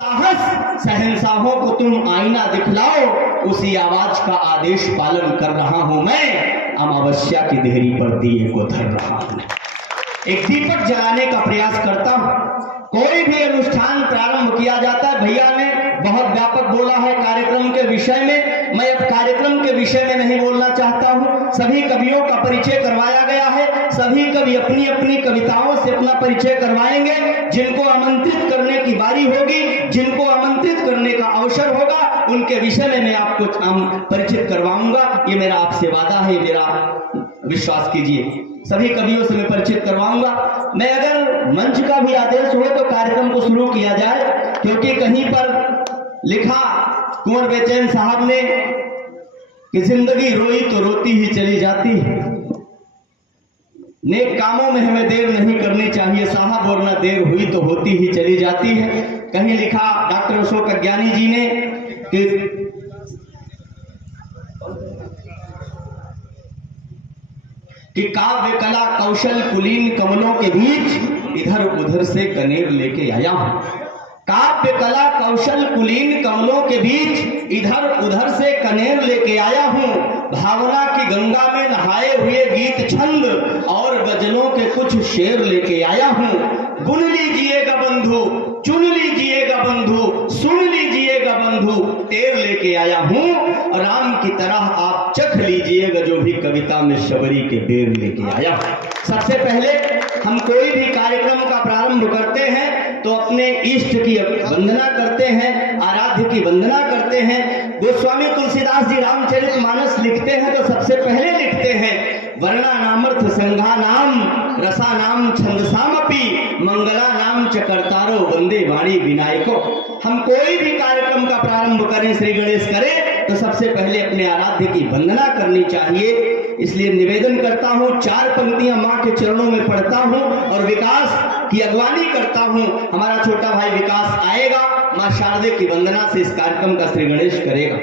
साहस शहंशाहों को तुम आईना दिखलाओ, उसी आवाज का आदेश पालन कर रहा हूं मैं, अमावस्या की देहरी पर दिए को धर रहा हूं। एक दीपक जलाने का प्रयास करता हूं। कोई भी अनुष्ठान प्रारंभ किया जाता है, भैया ने बहुत व्यापक बोला है कार्यक्रम के विषय में, मैं अब कार्यक्रम के विषय में नहीं बोलना चाहता हूं। सभी कवियों का परिचय करवाया गया है, सभी कवि अपनी अपनी कविताओं से अपना परिचय करवाएंगे। जिनको आमंत्रित करने की बारी होगी, जिनको आमंत्रित करने का अवसर होगा, उनके विषय में मैं आपको परिचित करवाऊंगा। ये मेरा आपसे वादा है, मेरा विश्वास कीजिए। सभी कवियों से मैं परिचित करवाऊंगा। मैं अगर मंच का भी आदेश हो तो कार्यक्रम को शुरू किया जाए, क्योंकि कहीं पर लिखा कुंवर बेचैन साहब ने कि जिंदगी रोई तो रोती ही चली जाती है, नेक कामों में हमें देर नहीं करनी चाहिए साहब, वरना देर हुई तो होती ही चली जाती है। कहीं लिखा डॉक्टर अशोक अज्ञानी जी ने कि काव्य कला कौशल कुलीन कमलों के बीच इधर उधर से कनेर लेके आया हूं। काव्य कला कौशल कुलीन कमलों के बीच इधर उधर से कनेर लेके आया हूं। भावना की गंगा में नहाए हुए गीत छंद और गजलों के कुछ शेर लेके आया हूं। गुन लीजिएगा बंधु, चुन लीजिएगा बंधु, सुन लीजिएगा बंधु, टेर लेके आया हूं। और राम की तरह आप चख लीजिएगा जो भी कविता में शबरी के बेर लेके आया हूं। सबसे पहले हम कोई भी कार्यक्रम का प्रारंभ करते हैं तो अपने इष्ट की वंदना करते हैं, आराध्य की वंदना करते हैं। गोस्वामी तुलसीदास जी रामचरितमानस लिखते हैं तो सबसे पहले लिखते हैं वर्णा नामर्थ संघा नाम रसा नाम छंदसामपि मंगला नाम च कर्तारो वंदे वाणी विनायको। हम कोई भी कार्यक्रम का प्रारंभ करें, श्री गणेश करें, तो सबसे पहले अपने आराध्य की वंदना करनी चाहिए। इसलिए निवेदन करता हूं, 4 पंक्तियां मां के चरणों में पढ़ता हूं और विकास की अगवानी करता हूं। हमारा छोटा भाई विकास आएगा, मां शारदे की वंदना से इस कार्यक्रम का श्री गणेश करेगा।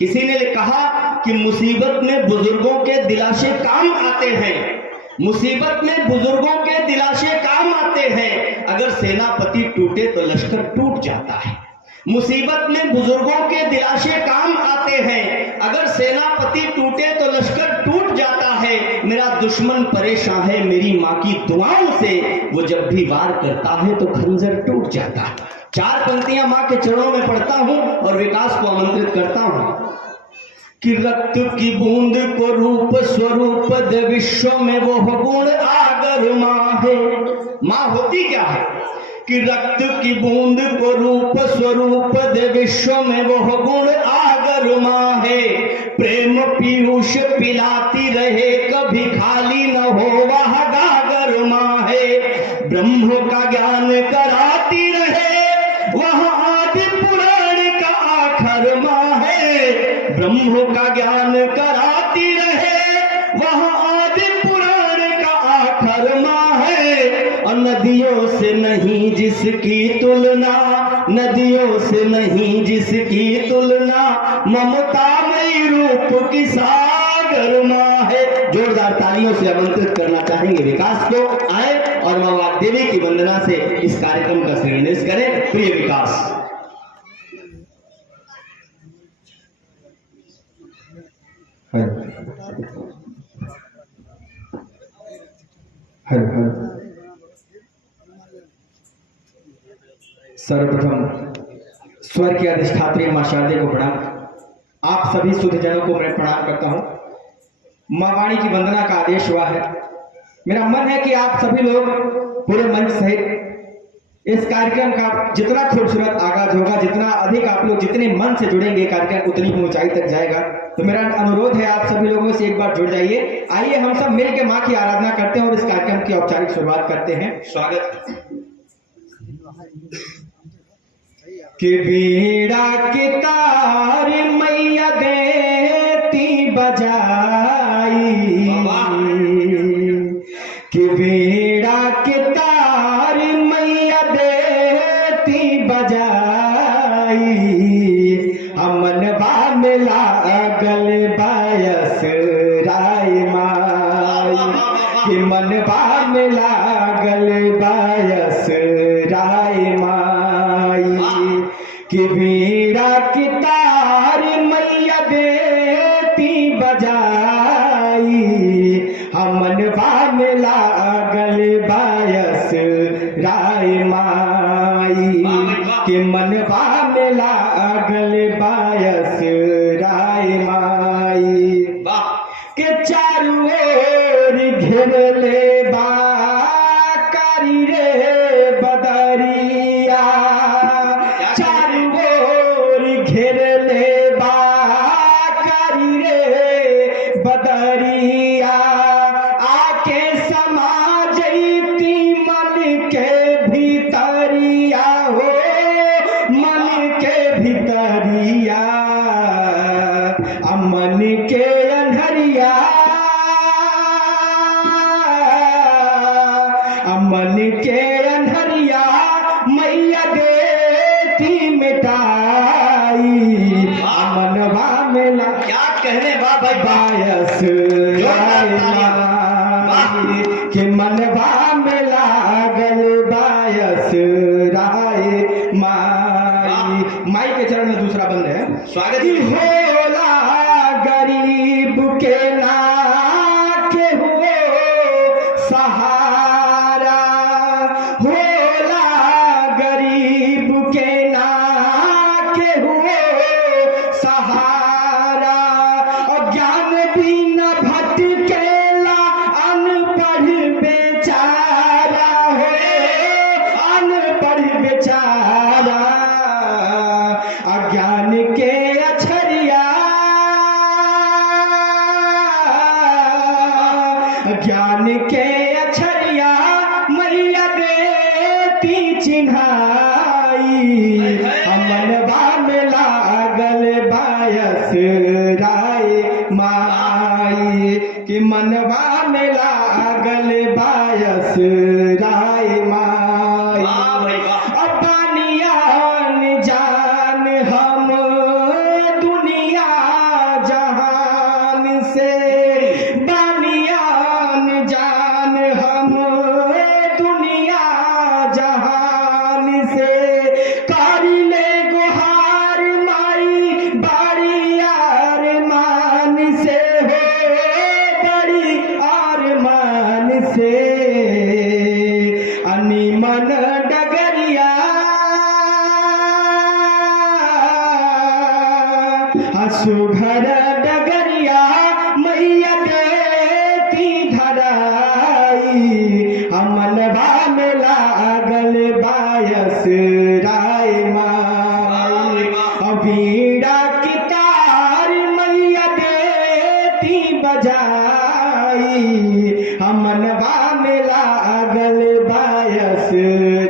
किसी ने कहा कि मुसीबत में बुजुर्गों के दिलासे काम आते हैं, मुसीबत में बुजुर्गों के दिलासे काम आते हैं, अगर सेनापति टूटे तो लश्कर टूट जाता है। मुसीबत में बुजुर्गों के दिलासे काम आते हैं, अगर सेनापति टूटे तो लश्कर टूट जाता है। मेरा दुश्मन परेशान है मेरी माँ की दुआओं से, वो जब भी वार करता है तो खंजर टूट जाता है। 4 पंक्तियां माँ के चरणों में पढ़ता हूं और विकास को आमंत्रित करता हूं कि रक्त की बूंद को रूप स्वरूप दे विश्व में वो गुण आगर माँ है। माँ होती क्या है कि रक्त की बूंद को रूप स्वरूप दे विश्व में वो गुण आगर माँ है। प्रेम पीयूष पिलाती रहे कभी खाली न हो वह गागर माँ है। ब्रह्म का ज्ञान कराती रहे वह आदि पुराण का आखर माँ है। ब्रह्म का ज्ञान कराती रहे वह आदि पुराण का आखर माँ है। और नदियों से नहीं जिसकी तुलना, नदियों से नहीं जिसकी तुलना, ममतामयी रूप की सागर माँ है। जोरदार तालियों से आमंत्रित करना चाहेंगे विकास को, आए और मां वाग्देवी की वंदना से इस कार्यक्रम का श्री गणेश करें। प्रिय विकास, हर हर हर सर्वप्रथम स्वर की अधिष्ठात्री मां शारदे को प्रणाम। आप सभी शुद्ध जनों को मैं प्रणाम करता हूं। मां वाणी की वंदना का आदेश हुआ है। मेरा मन है कि आप सभी लोग पूरे मंच सहित इस कार्यक्रम का जितना खूबसूरत आगाज होगा, जितना अधिक आप लोग जितने मन से जुड़ेंगे कार्यक्रम उतनी ही ऊंचाई तक जाएगा। तो मेरा अनुरोध है आप सभी लोगों से एक बार जुड़ जाइए। आइए हम सब मिलकर मां की आराधना करते हैं और इस कार्यक्रम की औपचारिक शुरुआत करते हैं। स्वागत। कि बीड़ा की तार मैया देती बजाई, कि बीड़ा की तार मैया देती बजाई, हमन बा मिला गल बायस राय माई, कि मन बा मिला गल बायस राय माई। कि वीणा की तार मैया देती बजाई, हमनवा में लागल बायस राय माई, कि मनवा में लागल बायस राय माई, के चारों ओर घेरले बा कारी रे बदरिया, चारों ओर घेरले बा कारी रे बदरिया, आके समा जैती मन के भीतरिया हो, मन के भीतरिया, मन के अंधरिया, मन के अंधरिया मैया देती मिटाई, मनवा में ला क्या कहने बा भाई बायस कि मनवा में लागल बायस राय माई। माई के चरण में दूसरा बंद है, स्वागत होला गरीब के ना के हुए सहारा, होला गरीब के ना के हुए सहारा, और ज्ञान बिना भटकेला अनपढ़ बेचारा हो, अनपढ़ बेचारा, अज्ञान के अछरिया, ज्ञान के अछरिया मैया देती चिन्हाई, मनवा में लागल बायस राय माई, कि मनवा में लागल बायस राय माई। अब बानियान जान हम दुनिया जहान से, बानियान जान हम दुनिया जहान से, कारी ले गुहार माई बड़ी अरमान से हो, बड़ी अरमान से, अनिमन डगरिया सुघर डगरिया मैया देती धराई, मनवा में लागल बायस राय माई, वीणा की तार मैया देती बजाई, मनवा में लागल बायस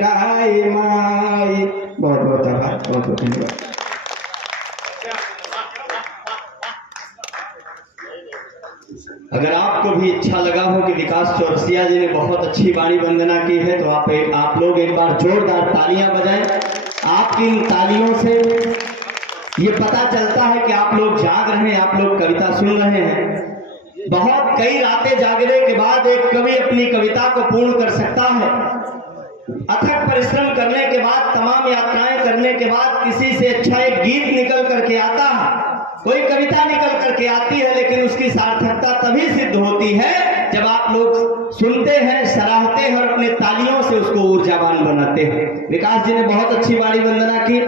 राय माई। बहुत बहुत आभार, बहुत बहुत धन्यवाद। अगर आपको भी अच्छा लगा हो कि विकास चौरसिया जी ने बहुत अच्छी वाणी वंदना की है, तो आप लोग एक बार जोरदार तालियां बजाएं। आपकी इन तालियों से ये पता चलता है कि आप लोग जाग रहे हैं, आप लोग कविता सुन रहे हैं। बहुत कई रातें जागने के बाद एक कवि अपनी कविता को पूर्ण कर सकता है। अथक परिश्रम करने के बाद, तमाम यात्राएं करने के बाद किसी से अच्छा एक गीत निकल करके आता है, कोई कविता निकल करके आती है, लेकिन उसकी सार्थकता तभी सिद्ध होती है जब आप लोग सुनते हैं, सराहते हैं और अपने तालियों से उसको ऊर्जावान बनाते हैं। विकास जी ने बहुत अच्छी वाणी वंदना की,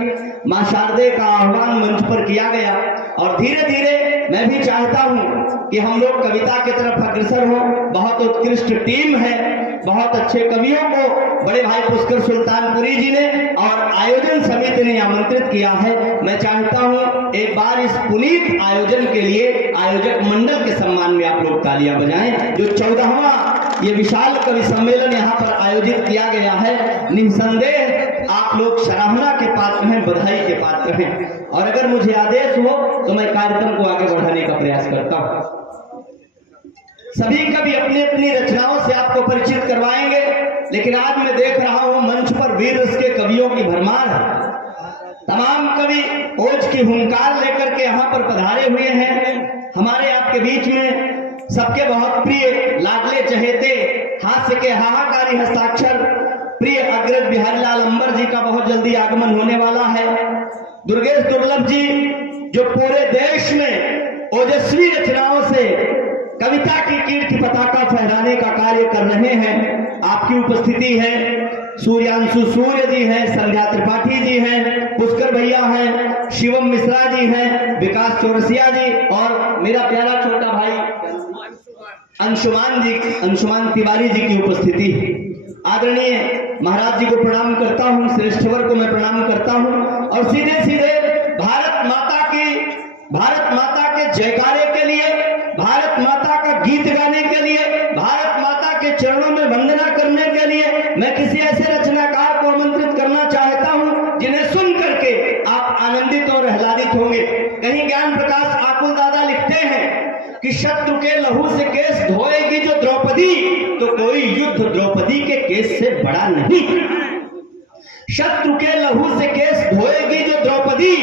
मां शारदे का आह्वान मंच पर किया गया, और धीरे धीरे मैं भी चाहता हूं कि हम लोग कविता की तरफ अग्रसर हो। बहुत उत्कृष्ट टीम है, बहुत अच्छे कवियों को बड़े भाई पुष्कर सुल्तानपुरी जी ने और आयोजन समिति ने आमंत्रित किया है। मैं चाहता हूं एक बार इस पुनीत आयोजन के लिए आयोजक मंडल के सम्मान में आप लोग तालियां बजाएं। जो 14वां ये विशाल कवि सम्मेलन यहाँ पर आयोजित किया गया है, निसंदेह आप लोग सराहना के पात्र हैं, बधाई के पात्र हैं, और अगर मुझे आदेश हो तो मैं कार्यक्रम को आगे बढ़ाने का प्रयास करता हूं। सभी कवि अपनी अपनी रचनाओं से आपको परिचित करवाएंगे, लेकिन आज मैं देख रहा हूं मंच पर वीर रस के कवियों की भरमार है। तमाम कवि ओज की हुंकार लेकर के यहाँ पर पधारे हुए हैं। हमारे आपके बीच में सबके बहुत प्रिय, लाडले चहेते, हास्य के हाहाकारी हस्ताक्षर प्रिय अग्रज बिहारी लाल अंबर जी का बहुत जल्दी आगमन होने वाला है। दुर्गेश दुर्लभ जी जो पूरे देश में ओजस्वी रचनाओं से कविता की कीर्ति पताका फहराने का कार्य कर रहे हैं, आपकी उपस्थिति है। सूर्यांशु सूर्य जी हैं, संध्या त्रिपाठी जी हैं, पुष्कर भैया हैं, शिवम मिश्रा जी हैं, विकास चौरसिया जी और मेरा प्यारा छोटा भाई अंशुमान तिवारी जी की उपस्थिति है। आदरणीय महाराज जी को प्रणाम करता हूं, श्रेष्ठवर को मैं प्रणाम करता हूं और सीधे सीधे भारत माता के जयकारे के लिए, भारत माता का गीत गाने के लिए, भारत माता के चरणों में वंदना करने के लिए मैं किसी ऐसे रचनाकार को आमंत्रित करना चाहता हूं जिन्हें सुन करके आप आनंदित और आह्लादित होंगे। कहीं ज्ञान प्रकाश आकुल दादा लिखते हैं कि शत्रु के लहू से केस धोएगी जो द्रौपदी, तो कोई युद्ध द्रौपदी के केस से बड़ा नहीं। शत्रु के लहू से केस धोएगी जो द्रौपदी,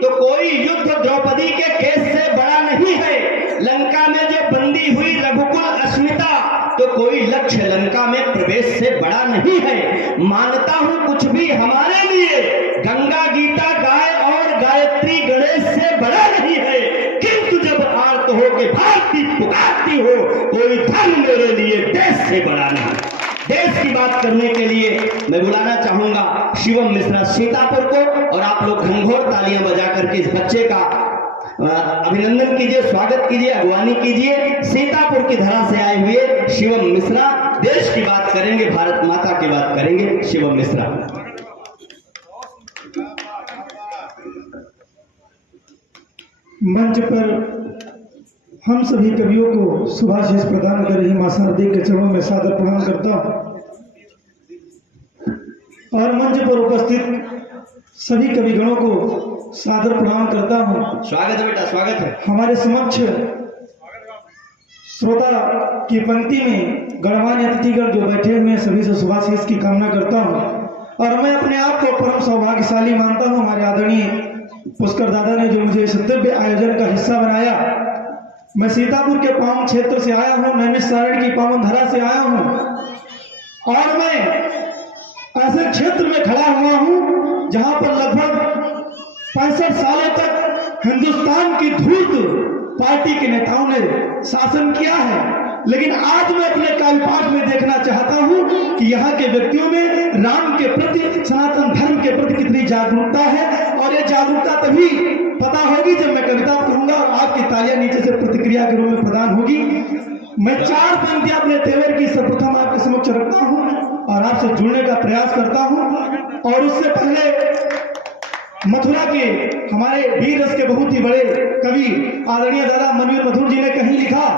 तो कोई युद्ध द्रौपदी के केस से बड़ा नहीं है। लंका में जो बंदी हुई रघुकुल अस्मिता, तो कोई लक्ष्य लंका में प्रवेश से बड़ा नहीं है। मानता हूं कुछ भी हमारे लिए गंगा गीता गाय और गायत्री गणेश से बड़ा नहीं है, किंतु जब आर्त हो के भारती पुकारती हो, कोई धन मेरे लिए देश से बड़ा नहीं। देश की बात करने के लिए मैं बुलाना चाहूंगा शिवम मिश्रा सीतापुर को, और आप लोग घंघोर तालियां बजा करके इस बच्चे का अभिनंदन कीजिए, स्वागत कीजिए, अगवानी कीजिए। सीतापुर की धरा से आए हुए शिवम मिश्रा देश की बात करेंगे, भारत माता की बात करेंगे। शिवम मिश्रा मंच पर हम सभी कवियों को शुभाशीष प्रदान कर रही मां शारदे के चरणों में सादर प्रणाम करता हूं और मंच पर उपस्थित सभी कविगणों को सादर प्रणाम करता हूं। स्वागत है बेटा, स्वागत है। हमारे समक्ष श्रोता की पंक्ति में गणमान्य अतिथिगण जो बैठे हुए हैं सभी से शुभाशीष की कामना करता हूं और मैं अपने आप को परम सौभाग्यशाली मानता हूं। हमारे आदरणीय पुष्कर दादा ने जो मुझे इस दिव्य आयोजन का हिस्सा बनाया। मैं सीतापुर के पावन क्षेत्र से आया हूं, नैमिषारण्य की पावन धरा से आया हूं और मैं ऐसे क्षेत्र में खड़ा हुआ हूं जहां पर लगभग 65 सालों तक हिंदुस्तान की धूर्त पार्टी के नेताओं ने शासन किया है, लेकिन आज मैं अपने कालपाठ में देखना चाहता हूं कि यहाँ के व्यक्तियों में राम के प्रति, सनातन धर्म के प्रति कितनी जागरूकता है और ये जागरूकता तभी पता होगी जब मैं कविता पढ़ूंगा और आपकी तालियां नीचे से प्रतिक्रिया के रूप में प्रदान होगी। मैं 4 पंक्तियां अपने तेवर की सर्वप्रथम आपके समक्ष रखता हूं और आपसे जुड़ने का प्रयास करता हूं और उससे पहले मथुरा के हमारे वीर रस के बहुत ही बड़े कवि आदरणीय दादा मनवीर मधुर जी ने कहीं लिखा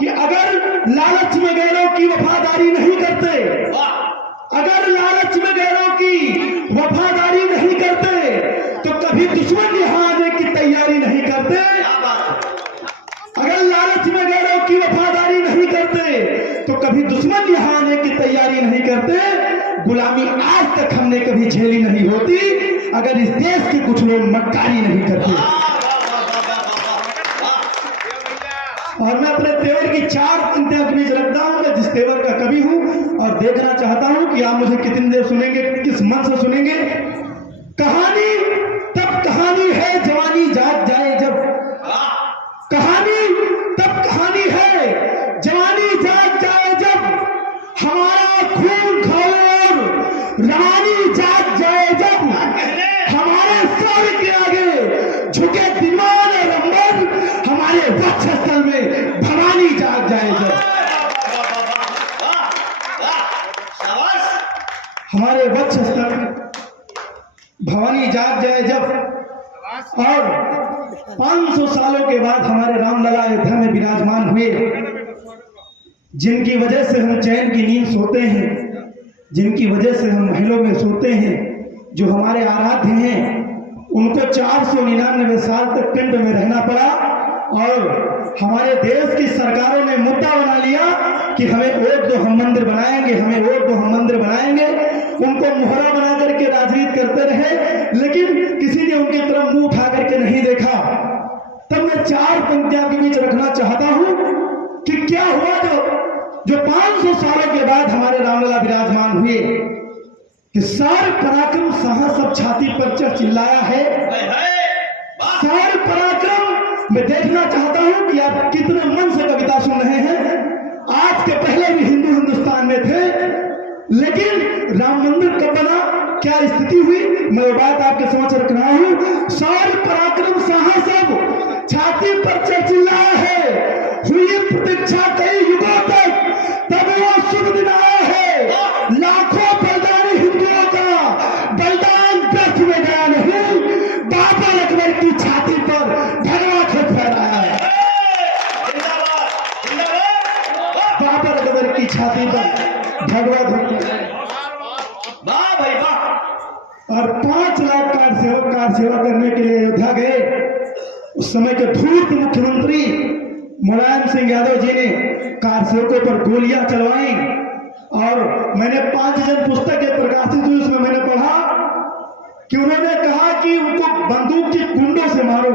कि अगर लालच में गैरों की वफादारी नहीं करते, अगर लालच में गैरों की वफादारी नहीं करते तो कभी दुश्मन यहाँ आने की तैयारी नहीं करते। अगर लालच में गैरों की वफादारी नहीं करते तो कभी दुश्मन यहाँ आने की तैयारी नहीं करते। गुलामी आज तक हमने कभी झेली नहीं होती अगर इस देश के कुछ लोग मक्कारी नहीं करते। और मैं अपने तेवर की 4 पंक्तियां के बीच रखता हूं। मैं जिस तेवर का कवि हूं और देखना चाहता हूं कि आप मुझे कितनी देर सुनेंगे, किस मन से सुनेंगे। कहानी तब कहानी है जवानी जाग जाए जब, कहानी तब कहानी है जवानी जाग जाए जब, हमारा खून खौले और रवानी जाग जाए जब, हमारे सर के आगे झुके विमान और अंबर, हमारे वक्षस्थल में भवानी जाग जाए जब, हमारे वक्षस्थल में भवानी जाग जाए जब। और 500 सालों के बाद हमारे रामलला अयोध्या में विराजमान हुए, जिनकी वजह से हम चैन की नींद सोते हैं, जिनकी वजह से हम महलों में सोते हैं, जो हमारे आराध्य हैं, उनको 499 साल तक टेंट में रहना पड़ा और हमारे देश की सरकारों ने मुद्दा बना लिया कि हमें वोट दो हम मंदिर बनाएंगे, हमें वोट दो हम मंदिर बनाएंगे। उनको मोहरा बना करके राजनीति करते रहे, लेकिन किसी ने उनकी तरफ मुंह उठा करके नहीं देखा। तब मैं 4 पंक्तियां के बीच रखना चाहता हूं कि क्या हुआ जो 500 सालों के बाद हमारे रामलला विराजमान हुए कि सारे पराक्रम साहस सब छाती पर चढ़ चिल्लाया है क्या स्थिति हुई, मैं वो बात आपके समक्ष रख रहा हूँ। शौर्य पराक्रम साहस सब छाती पर चिल्लाया है, हुई प्रतीक्षा कई युगों तक, तब वो शुभ दिन आया है। लाखों बलिदानी हिंदुओं का बलिदान व्यर्थ में गया नहीं, बाबा अकबर की छाती पर भगवा ध्वज फहराया है। बाबा अकबर की छाती पर भगवा ध्वज, वाह भाई वाह। और 5 लाख कार सेवा करने के लिए अयोध्या गए। उस समय के धूर्त मुख्यमंत्री मुलायम सिंह यादव जी ने कार सेवकों पर गोलियां चलवाई। और मैंने 5 जन पुस्तकें प्रकाशित हुई, उसमें मैंने पढ़ा कि उन्होंने कहा कि उनको बंदूक की कुंडों से मारो,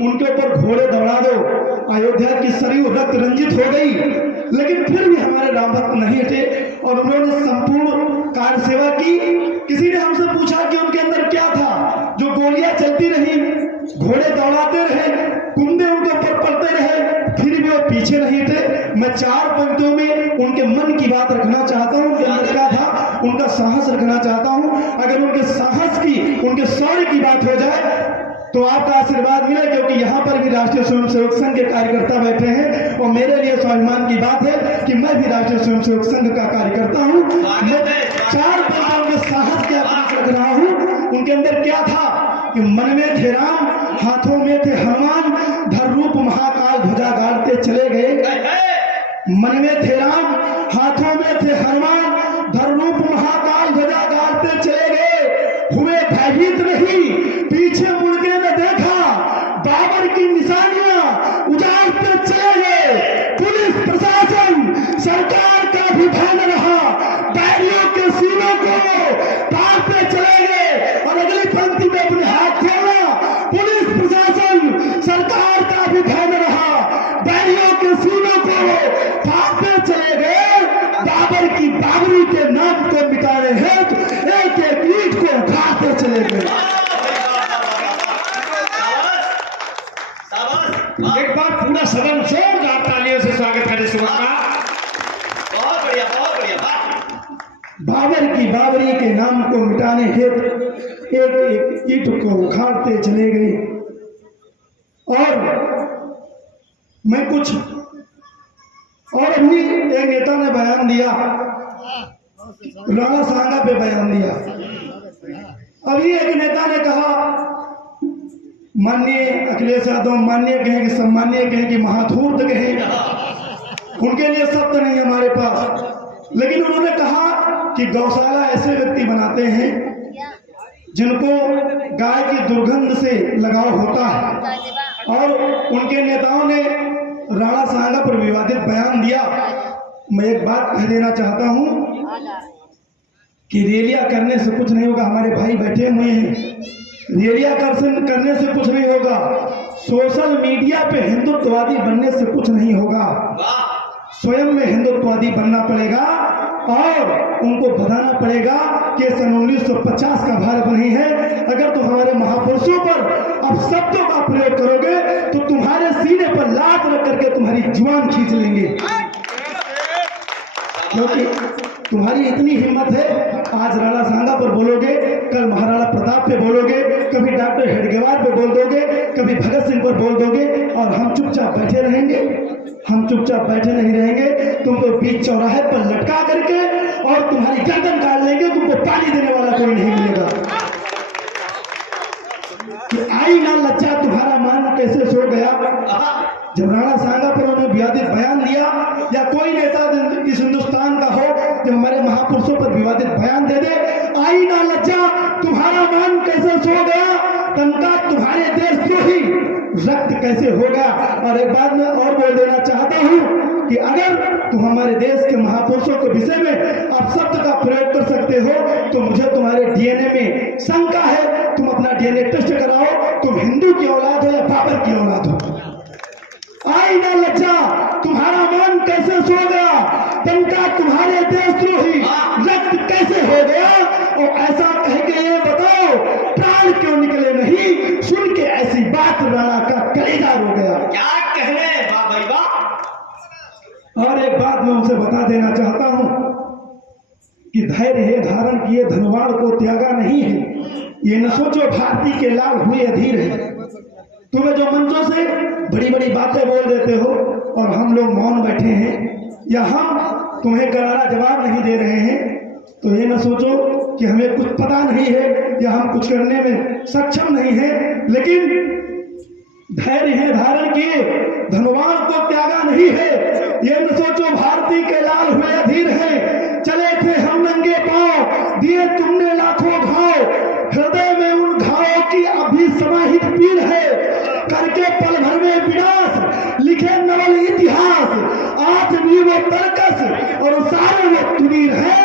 उनके ऊपर घोड़े दौड़ा दो। अयोध्या की सरयू रक्त रंजित हो गई, लेकिन फिर भी हमारे राम भक्त नहीं हटे और उन्होंने संपूर्ण कार सेवा की। किसी ने हमसे पूछा कि उनके अंदर क्या था, जो गोलियां चलती रही, घोड़े दौड़ाते रहे, कुंडे उनके ऊपर पड़ते रहे, फिर भी वो पीछे नहीं थे। मैं 4 पंक्तियों में उनके मन की बात रखना चाहता हूँ, उनके अंदर क्या था, उनका साहस रखना चाहता हूँ। अगर उनके साहस की, उनके शौर्य की बात हो जाए तो आपका आशीर्वाद मिले, क्योंकि यहाँ पर भी राष्ट्रीय स्वयंसेवक संघ के कार्यकर्ता बैठे हैं और मेरे लिए स्वाभिमान की बात है कि मैं भी राष्ट्रीय स्वयंसेवक संघ का कार्यकर्ता हूँ। मैं 4 पंक्तियों के साहस की बात रख रहा हूँ। उनके अंदर क्या था कि मन में थे राम, हाथों में थे हनुमान, धर रूप महाकाल ध्वजा गाड़ते चले गए। मन में थे राम, हाथों में थे हनुमान, धर रूप महाकाल ध्वजा गाड़ते चले गए। हुए भयभीत नहीं, पीछे मुड़ के न देखा, बाबर की निशानियां उजाड़ते चले गए। पुलिस प्रशासन सरकार का भी भय न रहा, बैरियों के सीनों को पारते चले गए। और अगली पंक्ति में अपने हाथ खोला, पुलिस प्रशासन सरकार का भी भय न रहा, बैरियों के सीनों को पारते चले गए। बाबर की बाबरी के नाम को मिटाने हेतु एक एक ईंट को उठाते चले गए। एक बार पूरा सदन जोरदार तालियों से स्वागत करें सुबह का। बहुत बढ़िया बहुत बढ़िया। बाबर की बाबरी के नाम को मिटाने हेतु एक एक ईंट को उखाड़ते चले गए। और मैं कुछ और अभी एक नेता ने बयान दिया, राणा सांगा पे बयान दिया। अभी एक नेता ने कहा, माननीय अखिलेश यादव माननीय कहें कि सम्मानीय कहें कि महाधूर्त कहें, उनके लिए शब्द नहीं हमारे पास, लेकिन उन्होंने कहा कि गौशाला ऐसे व्यक्ति बनाते हैं जिनको गाय की दुर्गंध से लगाव होता है। और उनके नेताओं ने राणा सांगा पर विवादित बयान दिया। मैं एक बात कह देना चाहता हूं कि रैलियां करने से कुछ नहीं होगा। हमारे भाई बैठे हुए हैं, रैलियां करने से कुछ नहीं होगा। सोशल मीडिया पे हिंदुत्ववादी बनने से कुछ नहीं होगा। स्वयं में हिंदुत्ववादी बनना पड़ेगा और उनको बताना पड़ेगा कि सन 1950 का भारत नहीं है। अगर तुम हमारे महापुरुषों पर अब शब्दों का प्रयोग करोगे तो तुम्हारे सीने पर लात रख करके तुम्हारी जुबान खींच लेंगे, क्योंकि तुम्हारी इतनी हिम्मत है। आज राणा सांगा पर बोलोगे, कल महाराणा प्रताप पे बोलोगे, कभी डॉक्टर हेडगेवार पे बोल दोगे, कभी भगत सिंह पर बोल दोगे, और हम चुपचाप बैठे रहेंगे। हम चुपचाप बैठे नहीं रहेंगे। तुमको बीच चौराहे पर लटका करके और तुम्हारी गर्दन काट लेंगे। तुमको पानी देने वाला कोई नहीं मिलेगा। कि आई ना लज्जा, तुम्हारा मान कैसे सो गया जब राणा सांगा पर उन्होंने विवादित बयान दिया, या कोई नेता इस हिंदुस्तान का हो जो हमारे महापुरुषों पर विवादित बयान दे दे। आई ना लज्जा, तुम्हारा मान कैसे सो गया, तनका तुम्हारे देशद्रोही रक्त कैसे हो गया। और एक बात मैं और बोल देना चाहता हूं कि अगर तुम हमारे देश के महापुरुषों के विषय में आप शब्द का प्रयोग कर सकते हो तो मुझे तुम्हारे डीएनए में शंका है। तुम अपना डीएनए टेस्ट कराओ, तुम हिंदू की औलाद हो या बाबर की औलाद हो। आई ना लज्जा, तुम्हारा मान कैसे सो गया, तनका तुम्हारे देशद्रोही रक्त कैसे हो गया। और ऐसा कह के ये बताओ प्राण क्यों निकले नहीं। सुन के ऐसी बात राणा का कलेजा रो गया। क्या कहने वाह भाई वाह। और एक बात मैं उनसे बता देना चाहता हूं कि धैर्य है धारण किए धनवान को त्यागा नहीं है। ये न सोचो भारती के लाल हुए अधीर है। तुम्हें जो मंचों से बड़ी बड़ी बातें बोल देते हो और हम लोग मौन बैठे हैं या हम तुम्हें करारा जवाब नहीं दे रहे हैं, तो ये न सोचो कि हमें कुछ पता नहीं है या हम कुछ करने में सक्षम नहीं है। लेकिन धैर्य है धारण किए धनवान को त्यागा नहीं है। ये न सोचो भारती के लाल हुए अधीर है। चले थे हम नंगे पांव, दिए तुमने लाखों घाव, हृदय में उन घावों की अभी समाहित पीड़ है। करके पल भर में विनाश लिखे नवल इतिहास, आज भी वो तर्कस और सारे वो तुनीर है।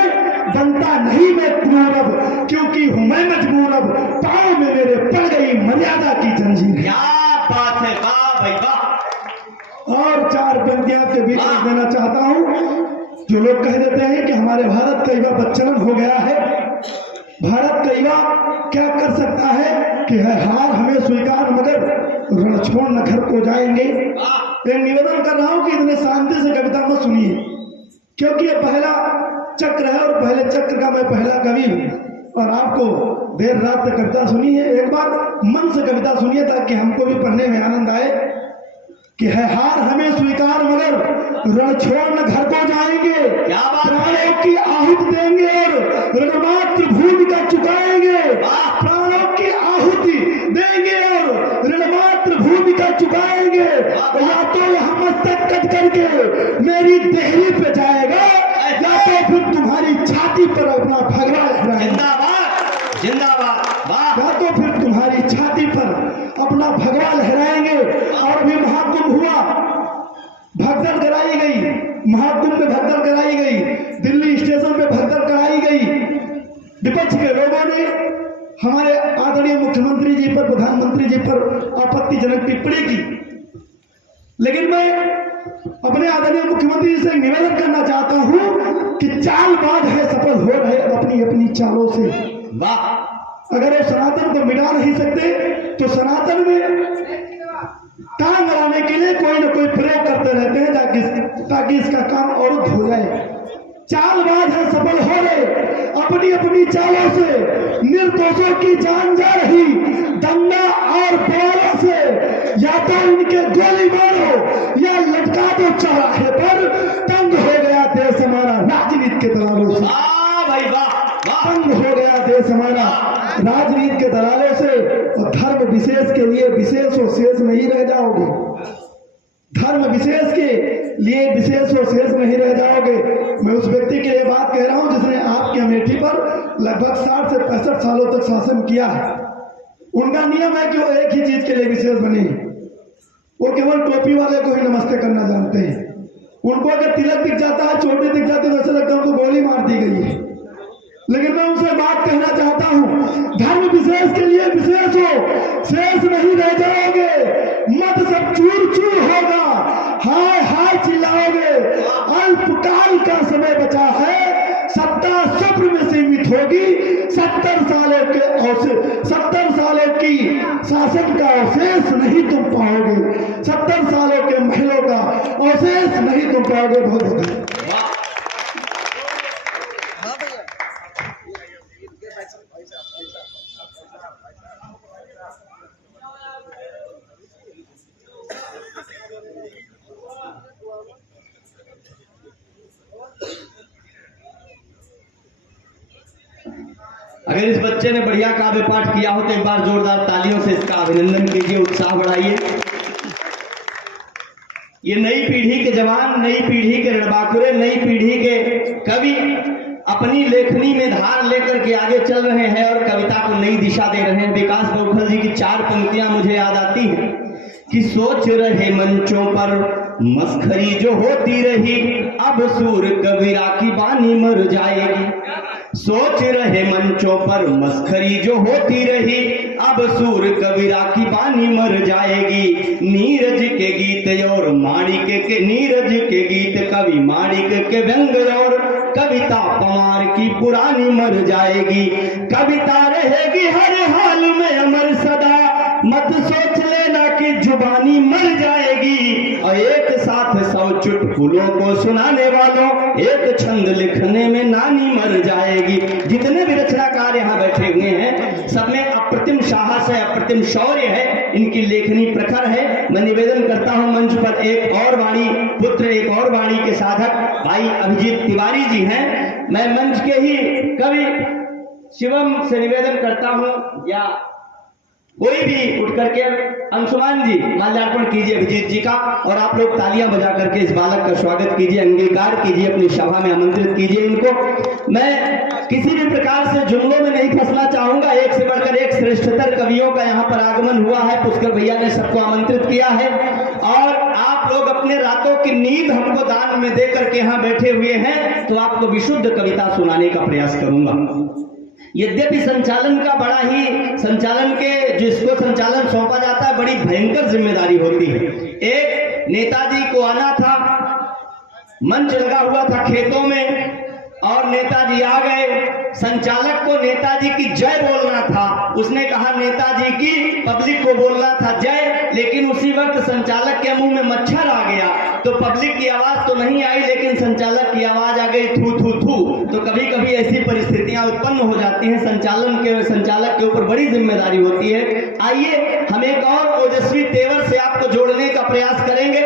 बनता नहीं मैं क्रूर अब, क्योंकि हूं मैं मजबूर अब, पांव में मेरे पड़ गई मर्यादा की जंजीर। क्या बात है, वाह भाई वाह। और चार पंक्तियां आपके बीच में देना चाहता हूं। जो लोग कह देते हैं कि हमारे भारत का युवा बच्चन हो गया है, भारत का युवा क्या कर सकता है कि है हार हमें स्वीकार मगर रण छोड़ न घर को जाएंगे। एक निवेदन कर रहा हूं कि इतने शांति से कविता मत सुनिए, क्योंकि ये पहला चक्र है और पहले चक्र का मैं पहला कवि हूं और आपको देर रात तक कविता सुनी है। एक बार मन से कविता सुनिए ताकि हमको भी पढ़ने में आनंद आए कि है हार हमें स्वीकार मगर रण छोड़ न घर को जाएंगे। प्राणों की आहुति देंगे और ऋणमात्र भूमि का चुकाएंगे। प्राणों की आहुति देंगे और ऋणमात्र भूमि का चुकाएंगे। या तो यह मस्तक कट करके मेरी देहरी पे जाएगा या तो फिर तुम्हारी छाती पर अपना भगवा लहराएगा। जिंदाबाद जिंदाबाद वाह। या तो फिर तुम्हारी छाती पर अपना भगवा लहराएंगे। और भी महाकुंभ हुआ, भगदड़ कराई गई, महाकुंभ में भगदड़ कराई गई, दिल्ली स्टेशन पे भगदड़ कराई गई। विपक्ष के लोगों ने हमारे आदरणीय मुख्यमंत्री जी पर, प्रधानमंत्री जी पर आपत्तिजनक टिप्पणी की। लेकिन मैं अपने आदरणीय मुख्यमंत्री जी से निवेदन करना चाहता हूं कि चालबाज है सफल हो रहे अपनी अपनी चालों से। वाह। अगर वो सनातन को मिटा नहीं सकते तो सनातन में टांग अड़ाने के लिए कोई ना कोई प्रयोग करते रहते हैं ताकि इसका काम अवरुद्ध हो जाए। चालबाज है सफल हो रहे अपनी अपनी चालों से, निर्दोषों की जान जा रही दंगा और बवालों से। या तो इनके गोली मारो या लटका दो चौराहे पर। तंग हो गया देश हमारा राजनीति के दलालों से। वाह भाई वाह वाह। तंग हो गया देश हमारा राजनीति के दलालों से। और धर्म विशेष के लिए विशेष और शेष नहीं रह जाओगे। धर्म विशेष के लिए विशेष और शेष नहीं रह जाओगे। मैं उस व्यक्ति के लिए बात कह रहा हूं जिसने आपकी अमेठी पर लगभग 60 से 65 सालों तक शासन किया है। उनका नियम है कि वो एक ही चीज के लिए विशेष बने, वो केवल टोपी वाले को ही नमस्ते करना जानते हैं। उनको अगर तिलक दिख जाता है, चोटी दिख जाती है तो ऐसा लगता है उनको गोली मार दी गई है। लेकिन मैं उनसे बात कहना चाहता हूं, धर्म विशेष के लिए विशेष हो, शेष नहीं रह जाओगे। मत सब चूर चूर होगा, हाय हाय चिल्लाओगे। अल्पकाल का समय बचा है, सत्ता स्वप्न में सीमित होगी। 70 सालों की शासन का अवशेष नहीं तुम पाओगे। 70 सालों के महलों का अवशेष नहीं तुम पाओगे। बहुत बहुत अगर इस बच्चे ने बढ़िया काव्य पाठ किया हो तो एक बार जोरदार तालियों से इसका अभिनंदन कीजिए, उत्साह बढ़ाइए। ये नई पीढ़ी के जवान, नई पीढ़ी के रणबांकुरे, नई पीढ़ी के कवि अपनी लेखनी में धार लेकर के आगे चल रहे हैं और कविता को नई दिशा दे रहे हैं। विकास बौखल जी की 4 पंक्तियां मुझे याद आती हैं कि सोच रहे मंचों पर मस्खरी जो होती रही, अब सूर कबीरा की बानी मर जाएगी। सोच रहे मंचों पर मस्खरी जो होती रही, अब सूर कबीरा की बानी मर जाएगी। नीरज के गीत और माणिक के, नीरज के गीत कवि माणिक के व्यंग और कविता पवार की पुरानी मर जाएगी। कविता रहेगी हर हाल में अमर सदा, मत सोच लेना कि जुबानी मर जाएगी। और एक साथ 100 चुटकुलों को सुनाने वालों एक छंद लिखने में नानी मर जाएगी। जितने भी रचनाकार यहाँ बैठे हुए हैं सब में अप्रतिम साहस है, अप्रतिम शौर्य है, इनकी लेखनी प्रखर है। मैं निवेदन करता हूँ मंच पर एक और वाणी पुत्र, एक और वाणी के साधक भाई अभिजीत तिवारी जी हैं। मैं मंच के ही कवि शिवम से निवेदन करता हूँ या कोई भी उठ करके अंशुमान जी माल्यार्पण कीजिए अभिजीत जी का, और आप लोग तालियां बजा करके इस बालक का स्वागत कीजिए, अंगीकार कीजिए, अपनी सभा में आमंत्रित कीजिए इनको। मैं किसी भी प्रकार से जुमलों में नहीं फंसना चाहूंगा। एक से बढ़कर एक श्रेष्ठतर कवियों का यहाँ पर आगमन हुआ है। पुष्कर भैया ने सबको आमंत्रित किया है और आप लोग अपने रातों की नींद हमको दान में दे करके यहाँ बैठे हुए हैं, तो आपको विशुद्ध कविता सुनाने का प्रयास करूंगा। यद्यपि संचालन का बड़ा ही संचालन के जिसको संचालन सौंपा जाता है बड़ी भयंकर जिम्मेदारी होती है। एक नेताजी को आना था, मंच लगा हुआ था खेतों में और नेताजी आ गए। संचालक को नेताजी की जय बोलना था, उसने कहा नेताजी की, पब्लिक को बोलना था जय, लेकिन उसी वक्त संचालक के मुंह में मच्छर आ गया तो पब्लिक की आवाज तो नहीं आई लेकिन संचालक की आवाज आ गई थू थू थू। तो कभी कभी ऐसी परिस्थितियां उत्पन्न हो जाती हैं, संचालक के ऊपर बड़ी जिम्मेदारी होती है। आइए हम एक और ओजस्वी तेवर से आपको जोड़ने का प्रयास करेंगे।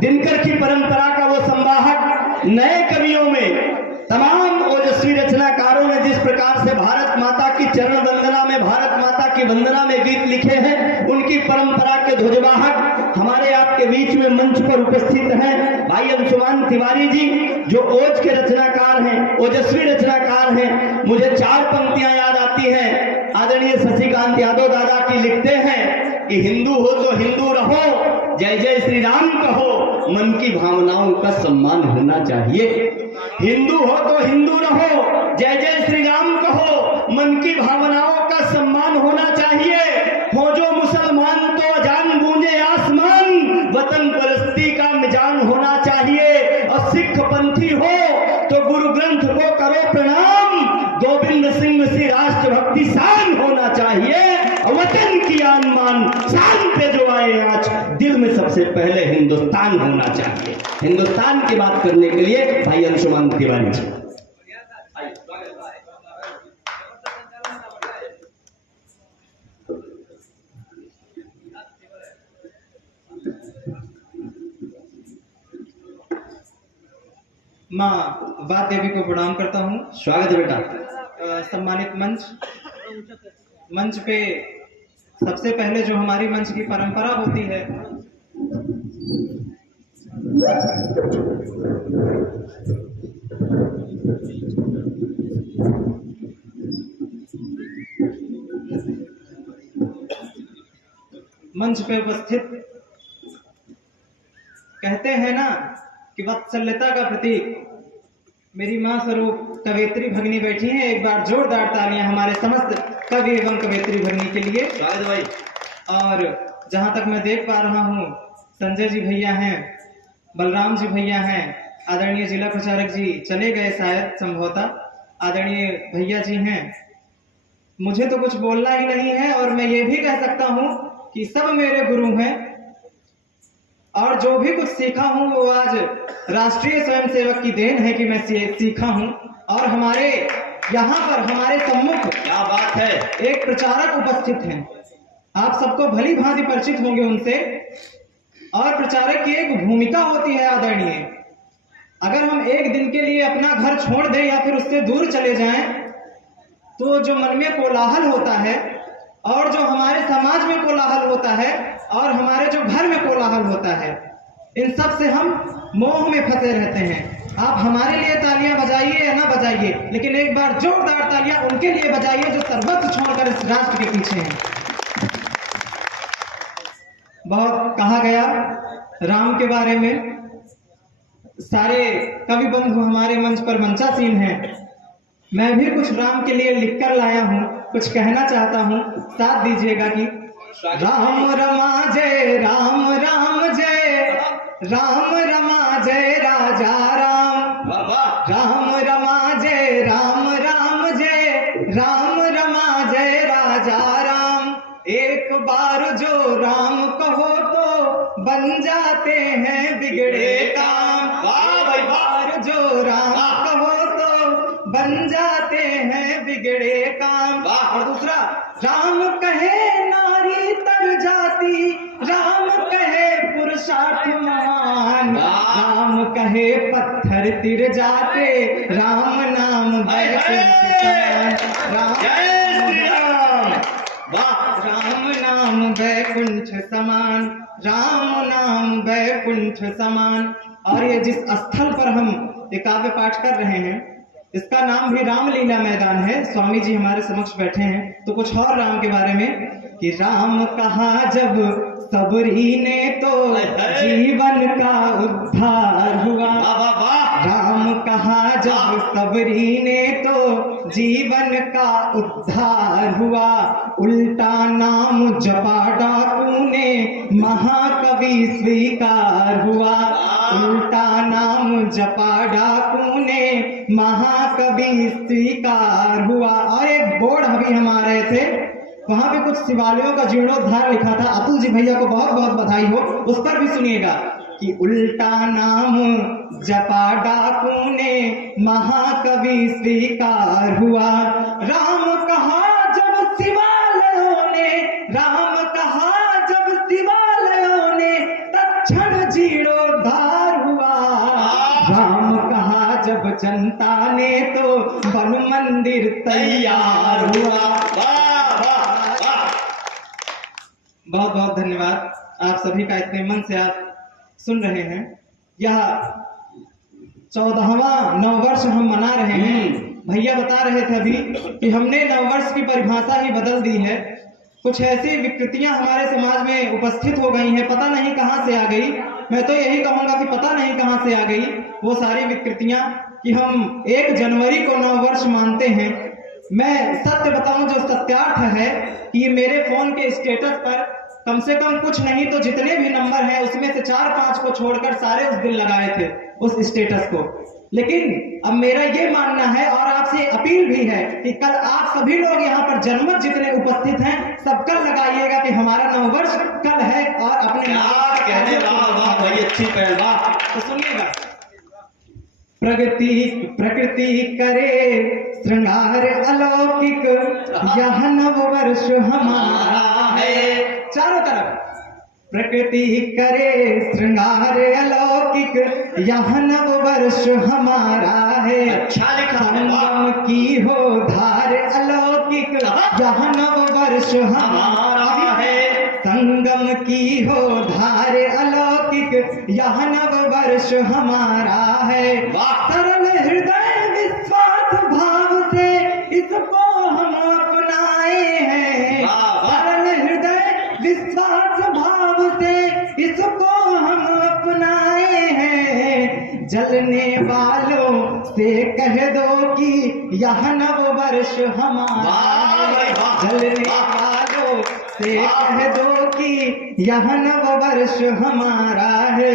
दिनकर की परंपरा का वो संवाहक नए कवियों में तमाम ओजस्वी रचनाकारों ने जिस प्रकार से भारत माता की चरण वंदना में, भारत माता की वंदना में गीत लिखे हैं, उनकी परंपरा के ध्वजवाहक हमारे आपके बीच में मंच पर उपस्थित हैं भाई अंशुमान तिवारी जी, जो ओज के रचनाकार हैं, ओजस्वी रचनाकार हैं। मुझे 4 पंक्तियां याद आती हैं, आदरणीय शशिकांत यादव दादा की लिखते हैं कि हिंदू हो तो हिंदू रहो, जय जय श्री राम कहो, मन की भावनाओं का सम्मान होना चाहिए। हिंदू हो तो हिंदू रहो, जय जय श्री राम कहो, मन की भावनाओं का सम्मान होना चाहिए। हो जो मुसलमान तो अजान गूंजे आसमान, वतन परस्ती का मिजान होना चाहिए। और सिख पंथी हो तो गुरु ग्रंथ को करो प्रणाम, गोविंद सिंह सी राष्ट्रभक्ति शान होना चाहिए। वतन की आन मान शान पे जो आए आज, दिल में सबसे पहले हिंदुस्तान होना चाहिए। हिंदुस्तान की बात करने के लिए भाई अंशुमान तिवारी जी। माँ वाद देवी को प्रणाम करता हूँ। स्वागत है बेटा। सम्मानित मंच पे सबसे पहले जो हमारी मंच की परंपरा होती है, मंच पे उपस्थित कहते हैं ना कि वात्सल्यता का प्रतीक मेरी मां स्वरूप कवयित्री भगनी बैठी हैं। एक बार जोरदार तालियां हमारे समस्त कवि एवं कवयित्री भगनी के लिए। स्वागत भाई। और जहां तक मैं देख पा रहा हूं, संजय जी भैया हैं, बलराम जी भैया हैं, आदरणीय जिला प्रचारक जी चले गए शायद संभवतः, आदरणीय भैया जी हैं। मुझे तो कुछ बोलना ही नहीं है और मैं ये भी कह सकता हूं कि सब मेरे गुरु हैं और जो भी कुछ सीखा हूं वो आज राष्ट्रीय स्वयंसेवक की देन है कि मैं सीखा हूं। और हमारे यहाँ पर हमारे सम्मुख क्या बात है, एक प्रचारक उपस्थित हैं, आप सबको भली भांति परिचित होंगे उनसे। और प्रचारक की एक भूमिका होती है आदरणीय। अगर हम एक दिन के लिए अपना घर छोड़ दें या फिर उससे दूर चले जाएं, तो जो मन में कोलाहल होता है और जो हमारे समाज में कोलाहल होता है और हमारे जो घर में कोलाहल होता है, इन सब से हम मोह में फंसे रहते हैं। आप हमारे लिए तालियां बजाइए या ना बजाइए, लेकिन एक बार जोरदार तालियां उनके लिए बजाइए जो सर्वस्व छोड़कर इस राष्ट्र के पीछे हैं। बहुत कहा गया राम के बारे में, सारे कवि बंधु हमारे मंच पर मंचासीन हैं। मैं भी कुछ राम के लिए लिखकर लाया हूं, कुछ कहना चाहता हूं, साथ दीजिएगा कि राम रमा जय राम, राम जय राम, रमा जय राजा राम, राम रमा जय राम, राम जय राम, रमा जय राजा राम। एक बार और जो राम कहो तो बन जाते हैं बिगड़े काम। वाह भाई वाह। और जो राम कहो तो बन जाते हैं बिगड़े काम। वाह। और दूसरा, राम कहे नारी तर जाती, राम कहे पुरुषार्थ महान, वाह। राम कहे पत्थर तिर जाते, राम नाम वैकुंठ समान। जय श्री राम। वाह। राम नाम वैकुंठ समान, राम नाम वैकुंठ समान। और ये जिस स्थल पर हम ये काव्य पाठ कर रहे हैं, इसका नाम भी रामलीला मैदान है। स्वामी जी हमारे समक्ष बैठे हैं, तो कुछ और राम के बारे में कि राम कहा जब सबरी ने तो जीवन का उद्धार हुआ। वाह वाह वाह। राम कहा जब सबरी ने तो जीवन का उद्धार हुआ। उल्टा नाम जपा डाकू ने महाकवि स्वीकार हुआ। उल्टा नाम जपा डाकू ने महाकवि स्वीकार हुआ। और एक बोर्ड अभी हम आ रहे थे, वहां पे कुछ शिवालयों का जीर्णोद्धार लिखा था। अतुल जी भैया को बहुत बहुत बधाई हो। उस पर भी सुनिएगा कि उल्टा नाम जपा डाकू ने महाकवि स्वीकार हुआ। राम कहा जब शिवालयों ने, राम कहा जब शिवालयों ने, तत्क्षण जीर्णोद्धार हुआ। राम कहा जब जनता ने तो वन मंदिर तैयार हुआ। बहुत बहुत धन्यवाद आप सभी का, इतने मन से आप सुन रहे हैं। यह 14वां नववर्ष हम मना रहे हैं। भैया बता रहे थे अभी कि हमने नववर्ष की परिभाषा ही बदल दी है। कुछ ऐसी विकृतियां हमारे समाज में उपस्थित हो गई हैं, पता नहीं कहां से आ गई। मैं तो यही कहूंगा कि पता नहीं कहां से आ गई वो सारी विकृतियां कि हम 1 जनवरी को नववर्ष मानते हैं। मैं सत्य बताऊं, जो सत्यार्थ है कि मेरे फोन के स्टेटस पर कम से कम कुछ नहीं तो जितने भी नंबर हैं उसमें से 4-5 को छोड़कर सारे उस दिन लगाए थे उस स्टेटस को। लेकिन अब मेरा ये मानना है और आपसे अपील भी है कि कल आप सभी लोग यहाँ पर जनमत जितने उपस्थित हैं सब कल लगाइएगा कि हमारा नववर्ष कल है। और अपने कहने वाह भाई, अच्छी पहल। वाह। तो सुनिएगा, प्रकृति करे श्रृंगार अलौकिक, यह नववर्ष हमारा है। चारों तरफ प्रकृति करे श्रृंगार अलौकिक, यह नववर्ष हमारा है। अच्छा लिखा है। संगम की हो धार अलौकिक, यह नववर्ष हमारा है। संगम की हो धार अलौकिक, यह नववर्ष हमारा है। सरल हृदय विश्वास भाव से इसको हम अपनाए हैं। सरल हृदय विश्वास भाव से इसको हम अपनाए हैं। जलने वालों से कह दो कि यह नववर्ष हमारा है। जलने वालों से कह दो कि यह नववर्ष हमारा है।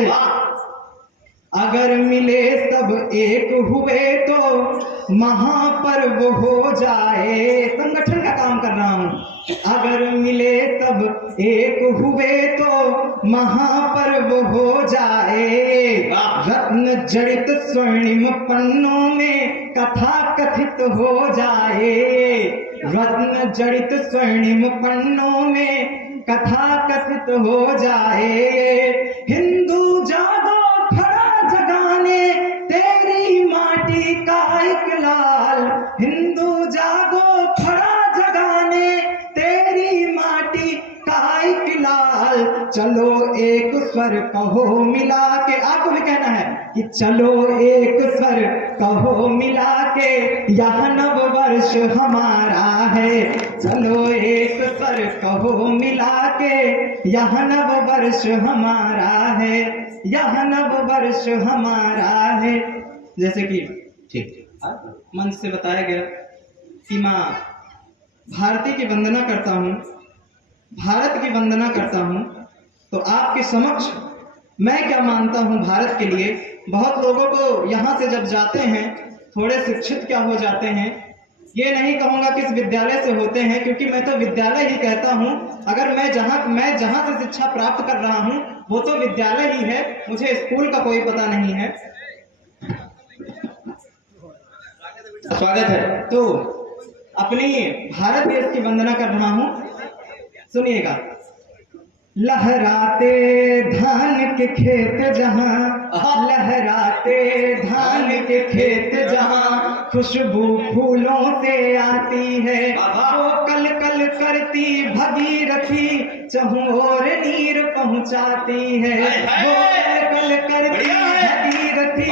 अगर मिले सब एक हुए तो महापर्व हो जाए। संगठन का काम कर रहा हूँ। अगर मिले सब एक हुए तो महापर्व हो जाए। रत्न जड़ित स्वर्णिम पन्नों में कथा कथित हो जाए। रत्न जड़ित स्वर्णिम पन्नों में कथा कथित हो जाए। हिंदू जागो खड़ा जगाने तेरी माटी का एक लाल। हिंदू जागो खड़ा जगाने तेरी माटी का एक लाल। चलो एक स्वर कहो मिला के, आपको भी कहना है कि चलो एक स्वर कहो मिला के, यह नववर्ष हमारा है। चलो एक स्वर कहो मिला के, यह नववर्ष हमारा है। यह नववर्ष हमारा है। जैसे कि ठीक मंच से बताया गया कि माँ भारती की वंदना करता हूँ, भारत की वंदना करता हूँ। तो आपके समक्ष मैं क्या मानता हूँ भारत के लिए। बहुत लोगों को यहाँ से जब जाते हैं थोड़े शिक्षित क्या हो जाते हैं ये नहीं कहूंगा किस विद्यालय से होते हैं, क्योंकि मैं तो विद्यालय ही कहता हूँ। अगर मैं जहाँ से शिक्षा प्राप्त कर रहा हूँ वो तो विद्यालय ही है, मुझे स्कूल का कोई पता नहीं है। स्वागत है। तो अपनी भारत देश की वंदना कर रहा हूँ, सुनिएगा। लहराते धान के खेत जहाँ, लहराते धान के खेत जहाँ, खुशबू फूलों से आती है, वो कल कल करती भगीरथी चहुं ओर नीर पहुँचाती है, वो कल कल करती भगीरथी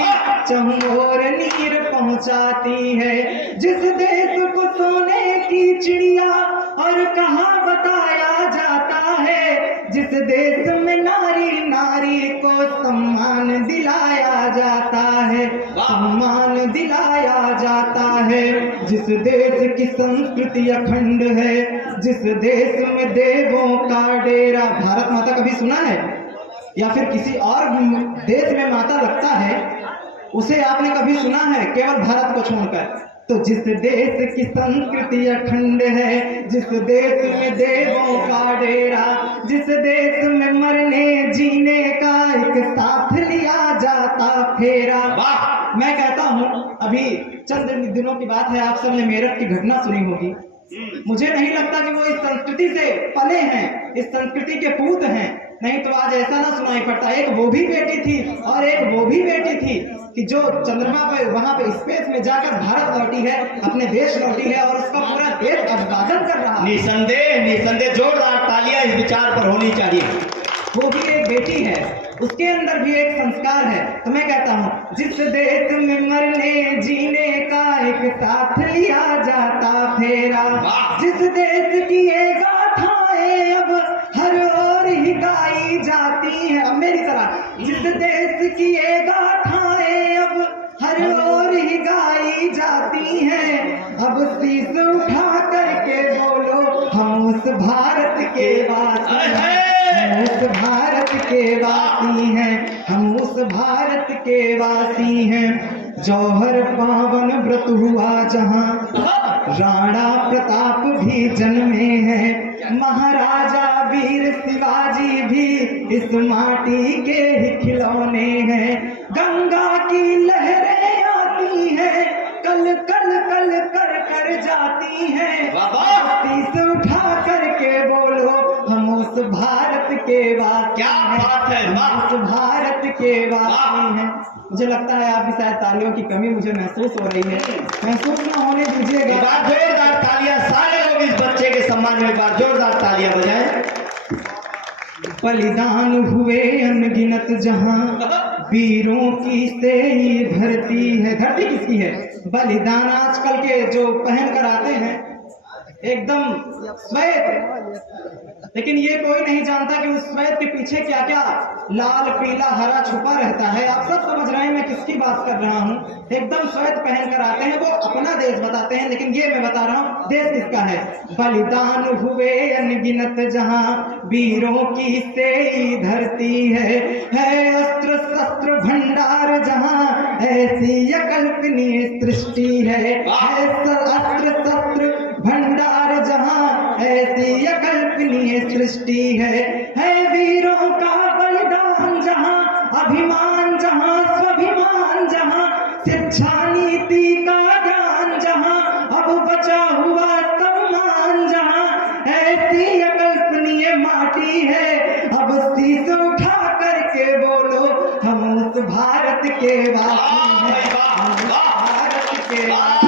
चहुं ओर नीर पहुँचाती है। जिस देश को सोने की चिड़िया और कहाँ बताया जाता है, जिस देश में नारी नारी को सम्मान दिलाया जाता है, सम्मान दिलाया जाता है। जिस देश की संस्कृति अखंड है, जिस देश में देवों का डेरा। भारत माता कभी सुना है या फिर किसी और देश में माता लगता है, उसे आपने कभी सुना है केवल भारत को छोड़कर? तो जिस देश की संस्कृति अखंड है, जिस देश में देवों का डेरा, जिस देश में मरने जीने का एक साथ लिया जाता फेरा। मैं कहता हूँ, अभी चंद दिनों की बात है, आप सबने मेरठ की घटना सुनी होगी। मुझे नहीं लगता कि वो इस संस्कृति से पले हैं, इस संस्कृति के पूत हैं, नहीं तो आज ऐसा ना सुनाई पड़ता। एक वो भी बेटी थी और एक वो भी बेटी थी कि जो चंद्रमा पे वहां पे स्पेस में जाकर भारत लौटी है, अपने देश लौटी है और उसका पूरा देश अभिवादन कर रहा है। निसंदेह जोरदार तालियां इस विचार पर होनी चाहिए। वो भी एक बेटी है, उसके अंदर भी एक संस्कार है। तो मैं कहता हूँ, जिस देश में मरने जीने का एक साथ लिया जाता फेरा, जिस देश की ये गाथाएं अब हर ओर ही गाई जाती है। अब मेरी तरह, जिस देश की ये गाथाएं अब हर ओर ही गाई जाती हैं, अब शीश उठा करके बोलो हम उस भारत के वासी हैं, हम उस भारत के वासी हैं, हम उस भारत के वासी हैं। जौहर पावन व्रत हुआ जहाँ, राणा प्रताप भी जन्मे हैं, महाराजा वीर शिवाजी भी इस माटी के ही खिलौने हैं। गंगा की लहरें आती हैं, कल कल कल कर कर जाती हैं, शीश उठा करके बोलो हम उस भारत के वासी। क्या बात है, हम उस भारत के वासी हैं। मुझे लगता है आप भी शायद तालियों की कमी मुझे महसूस हो रही है, महसूस ना होने दीजिएगा। जोरदार तालियां, सारे लोग इस बच्चे के सम्मान में बार जोरदार तालियां बजाएं। बलिदान हुए अनगिनत जहां, वीरों की से ही धरती है। धरती किसकी है? बलिदान आजकल के जो पहन कर आते हैं एकदम श्वेत, लेकिन ये कोई नहीं जानता कि उस श्वेत के पीछे क्या क्या लाल पीला हरा छुपा रहता है। आप सब समझ रहे हैं मैं किसकी बात कर रहा हूँ। एकदम श्वेत पहन कर आते हैं, वो अपना देश बताते हैं, लेकिन ये मैं बता रहा हूँ देश किसका है। बलिदान हुए अनगिनत जहाँ, वीरों की से ही धरती है अस्त्र शस्त्र भंडार जहाँ, ऐसी अकल्पनीय सृष्टि है अस्त्र शस्त्र भंडार जहाँ, ऐसी अकल्पनीय सृष्टि है वीरों का बलिदान जहाँ, अभिमान जहाँ, स्वाभिमान जहाँ, शिक्षा नीति का ज्ञान जहाँ, अब बचा हुआ सम्मान जहाँ, ऐसी अकल्पनीय माटी है। अब शीश उठा करके बोलो हम उस भारत के वासी हैं, हम उस भारत के वासी।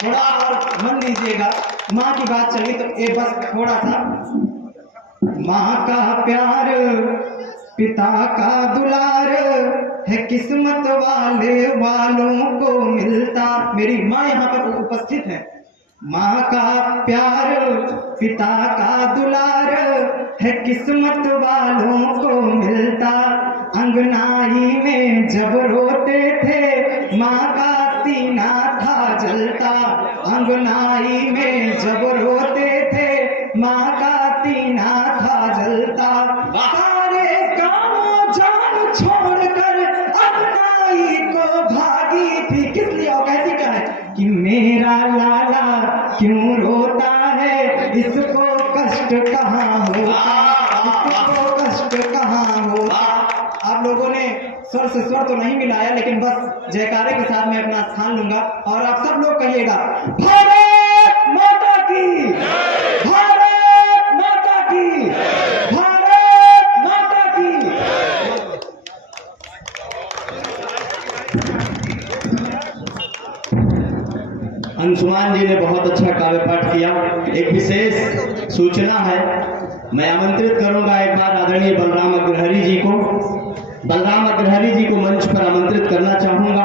थोड़ा और मन दीजिएगा, माँ की बात चली तो ये बस थोड़ा सा। माँ का प्यार, पिता का दुलार है किस्मत वाले वालों को मिलता। मेरी माँ यहाँ पर उपस्थित है। माँ का प्यार, पिता का दुलार है किस्मत वालों को मिलता। अंगनाई में जब रोते थे माँ का सीना था जलता। अंगनाई में जब रोते थे माँ का सीना था जलता। सारे काम जान छोड़कर अंगनाई को भागी थी। किस लिए और कैसी क्या है? कष्ट कहाँ होता, इसको कष्ट कहाँ होता। आप लोगों ने स्वर से स्वर तो नहीं मिलाया, लेकिन बस जयकारे के साथ मैं अपना स्थान लूंगा और आप सब लोग कहिएगा भारत माता की, भारत माता की, भारत माता की। अंशुमान जी ने बहुत अच्छा काव्य पाठ किया। एक विशेष सूचना है, मैं आमंत्रित करूंगा एक बार आदरणीय बलराम अग्रहरि जी को, बलराम अग्रहरि जी को मंच पर आमंत्रित करना चाहूंगा।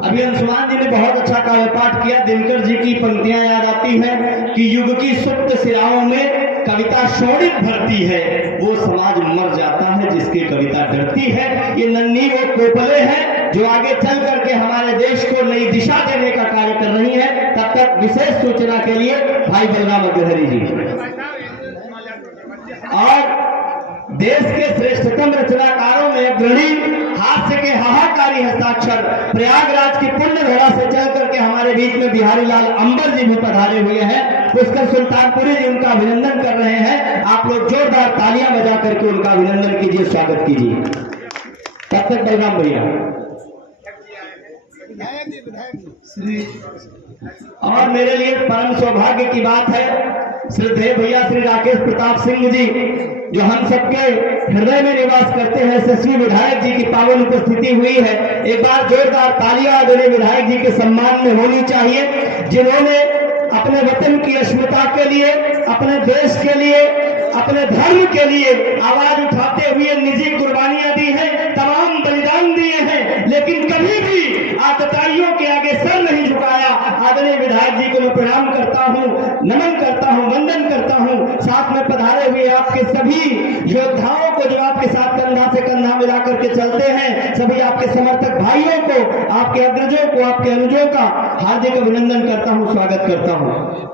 अभी अंशुमान जी ने बहुत अच्छा काव्य पाठ किया। दिनकर जी की पंक्तियां याद आती हैं कि युग की सुप्त सिराओं में कविता शोणित भरती है, वो समाज मर जाता है जिसकी कविता डरती है। ये नन्ही वो कोपले हैं जो आगे चल करके हमारे देश को नई दिशा देने का कार्य कर रही है। तब तक विशेष सूचना के लिए भाई बलराम अग्रहरि जी। और देश के श्रेष्ठतम रचनाकारों में अग्रणी, हास्य के हाहाकारी हस्ताक्षर, प्रयागराज की पुण्य धरा से चल करके हमारे बीच में बिहारी लाल अंबर जी भी पधारे हुए हैं। पुष्कर सुल्तानपुरी जी उनका अभिनंदन कर रहे हैं। आप लोग जोरदार तालियां बजा करके उनका अभिनंदन कीजिए, स्वागत कीजिए। तब तक बलराम भैया। और मेरे लिए परम सौभाग्य की बात है, श्रद्धेय भैया श्री राकेश प्रताप सिंह जी जो हम सबके हृदय में निवास करते हैं, यशस्वी विधायक जी की पावन उपस्थिति हुई है। एक बार जोरदार तालियां आदरणीय विधायक जी के सम्मान में होनी चाहिए, जिन्होंने अपने वतन की अस्मिता के लिए, अपने देश के लिए, अपने धर्म के लिए आवाज उठाते हुए निजी कुर्बानियां दी हैं, तमाम बलिदान दिए हैं, लेकिन कभी भी आतताइयों के आगे सर नहीं झुकाया। आदरणीय विधायक जी को मैं प्रणाम करता हूं, नमन करता हूं, वंदन करता हूं। साथ में पधारे हुए आपके सभी योद्धाओं को जो आपके साथ कंधा से कंधा मिला करके चलते हैं, सभी आपके समर्थक भाइयों को, आपके अग्रजों को, आपके अनुजों का हार्दिक अभिनंदन करता हूं, स्वागत करता हूं।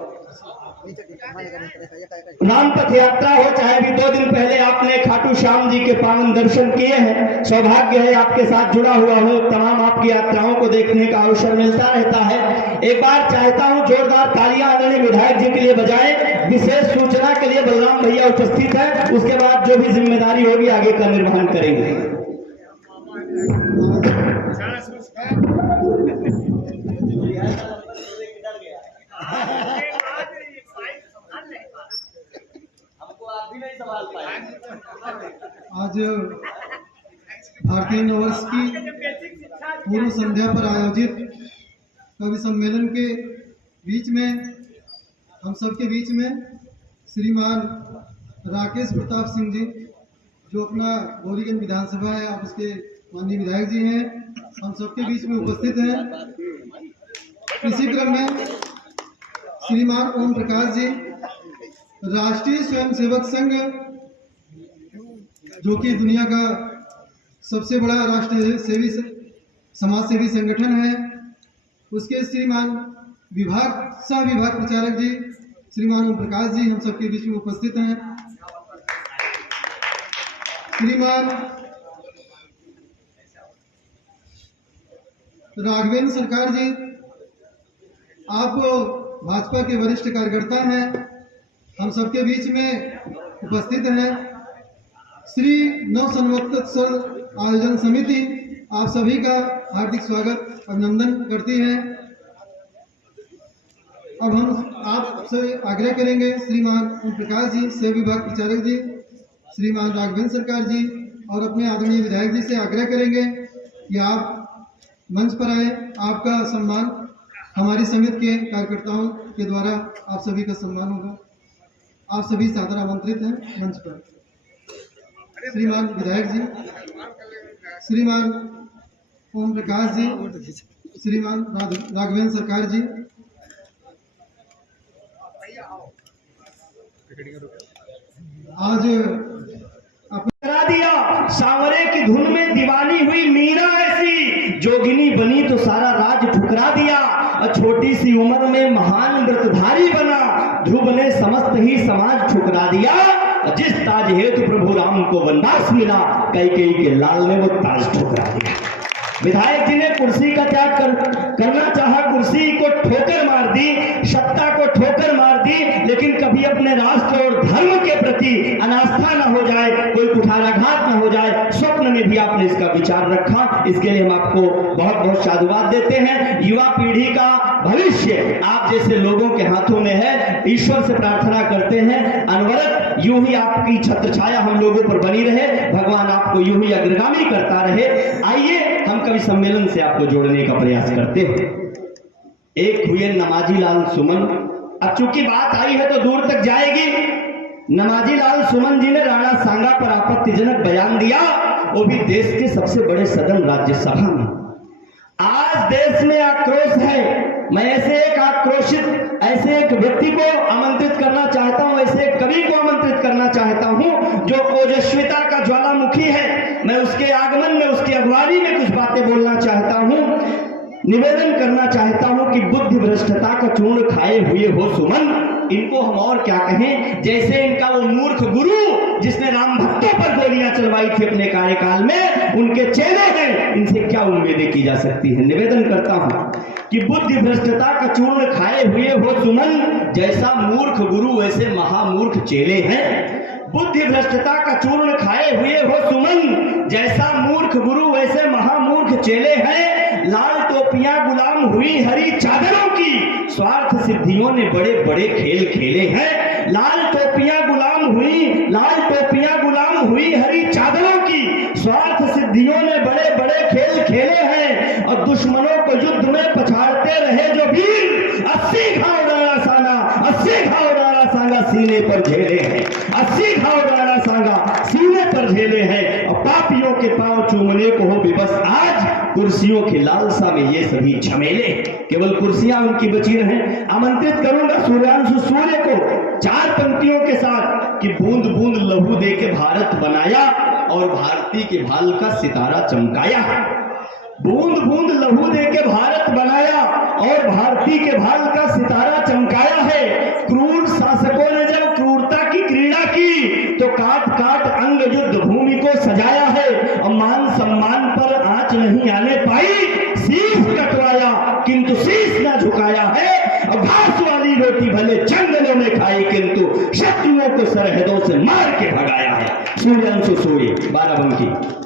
राम पथ यात्रा हो, चाहे भी 2 दिन पहले आपने खाटू श्याम जी के पावन दर्शन किए हैं। सौभाग्य है आपके साथ जुड़ा हुआ हूँ, तमाम आपकी यात्राओं को देखने का अवसर मिलता रहता है। एक बार चाहता हूँ जोरदार तालियां आदरणीय विधायक जी के लिए बजाएं। विशेष सूचना के लिए बलराम भैया उपस्थित है, उसके बाद जो भी जिम्मेदारी होगी आगे का निर्वहन करेंगे। आज भारतीय नववर्ष की पूर्व संध्या पर आयोजित कवि सम्मेलन के बीच में हम सबके बीच में श्रीमान राकेश प्रताप सिंह जी जो अपना गौरीगंज विधानसभा है, आप उसके माननीय विधायक जी हैं, हम सबके बीच में उपस्थित हैं। इसी क्रम में श्रीमान ओम प्रकाश जी राष्ट्रीय स्वयंसेवक संघ जो कि दुनिया का सबसे बड़ा राष्ट्र सेवी समाज सेवी संगठन है, उसके श्रीमान सह विभाग प्रचारक जी श्रीमान ओम प्रकाश जी हम सबके बीच में उपस्थित हैं। श्रीमान राघवेंद्र सरकार जी, आप भाजपा के वरिष्ठ कार्यकर्ता हैं, हम सबके बीच में उपस्थित हैं। श्री नव संवत्सर आयोजन समिति आप सभी का हार्दिक स्वागत अभिनंदन करती है। अब हम आपसे आग्रह करेंगे, श्रीमान ओम प्रकाश जी, सह विभाग प्रचारक जी, श्रीमान राघवेंद्र सरकार जी और अपने आदरणीय विधायक जी से आग्रह करेंगे कि आप मंच पर आए। आपका सम्मान हमारी समिति के कार्यकर्ताओं के द्वारा आप सभी का सम्मान होगा। आप सभी सादर आमंत्रित हैं मंच पर। श्रीमान विधायक जी, श्रीमान ओम प्रकाश जी, श्रीमान राघवेंद्र सरकार जी। आज करा दिया सांवरे की धुन में दीवानी हुई मीरा ऐसी, जोगिनी बनी तो सारा राज ठुकरा दिया। छोटी सी उम्र में महान व्रतधारी बना, ध्रुव ने समस्त ही समाज ठुकरा दिया। जिस ताज हेतु प्रभु राम को वनवास मिला, कैकेयी के लाल ने वो ताज ठुकरा दिया। विधायक जी ने कुर्सी का त्याग करना चाहा, कुर्सी को ठोकर मार दी, सत्ता को ठोकर मार दी, लेकिन कभी अपने राष्ट्र और धर्म प्रति अनास्था न हो जाए, कोई कुठाराघात न हो जाए, स्वप्न में भी आपने इसका विचार रखा। इसके लिए हम आपको बहुत बहुत साधुवाद देते हैं। युवा पीढ़ी का भविष्य आप जैसे लोगों के हाथों में है। ईश्वर से प्रार्थना करते हैं अनवरत यूं ही आपकी छत्र छाया हम लोगों पर बनी रहे, भगवान आपको यूं ही अग्रगामी करता रहे। आइए हम कवि सम्मेलन से आपको जोड़ने का प्रयास करते हैं। एक हुए नमाजी लाल सुमन। अब चूंकि बात आई है तो दूर तक जाएगी। नमाजी लाल सुमन जी ने राणा सांगा पर आपत्तिजनक बयान दिया, वो भी देश के सबसे बड़े सदन राज्यसभा में। आज देश में आक्रोश है। मैं ऐसे एक आक्रोशित ऐसे एक व्यक्ति को आमंत्रित करना चाहता हूं, ऐसे एक कवि को आमंत्रित करना चाहता हूं जो ओजस्विता का ज्वालामुखी है। मैं उसके आगमन में, उसकी अगुवाई में कुछ बातें बोलना चाहता हूं, निवेदन करना चाहता हूं कि बुद्धि भ्रष्टता का चूर्ण खाए हुए हो सुमन। इनको हम और क्या कहें, जैसे इनका वो मूर्ख गुरु जिसने राम भक्तों पर गोलियां चलवाई थी अपने कार्यकाल में, उनके चेले हैं। इनसे क्या उम्मीदें की जा सकती है। निवेदन करता हूं कि बुद्धि भ्रष्टता का चूर्ण खाए हुए हो सुमन, जैसा मूर्ख गुरु वैसे महामूर्ख चेले हैं। बुद्धि भ्रष्टता का चूर्ण खाए हुए हो सुमन, जैसा मूर्ख गुरु वैसे महामूर्ख चेले हैं। लाल टोपियां गुलाम हुई हरी चादरों की, स्वार्थ सिद्धियों ने बड़े बड़े खेल खेले हैं। लाल टोपियां गुलाम हुई हरी चादरों की, स्वार्थ सिद्धियों ने बड़े बड़े खेल खेले हैं। और दुश्मनों को युद्ध में पछाड़ते रहे जो वीर, 80 घाव राणा सांगा सीने पर झेले हैं। 80 घाव राणा सांगा सीने पर झेले हैं। और पापियों के पांव चूमने को हो विवश आज, कुर्सियों की लालसा में ये सभी झमेले, केवल कुर्सियां उनकी बची रहें। आमंत्रित करूंगा सूर्यांशु सूर्य को 4 पंक्तियों के साथ कि बूंद बूंद लहू दे के भारत बनाया और भारती के भाल का सितारा चमकाया। बूंद बूंद लहू दे के भारत बनाया और भारती के भाल का सितारा चमकाया है। क्रूर शासकों ने जब क्रूरता की क्रीड़ा की तो काट काट अंग युद्ध भूमि को सजाया है। और मान सम्मान पर आंच नहीं आने पाई, शीश कटवाया किंतु शीश न झुकाया है। और घास वाली रोटी भले जंगलों में खाई किंतु शत्रुओं को सरहदों से मार के भगाया है। सूर्यांशु सूर्य, बाराबंकी।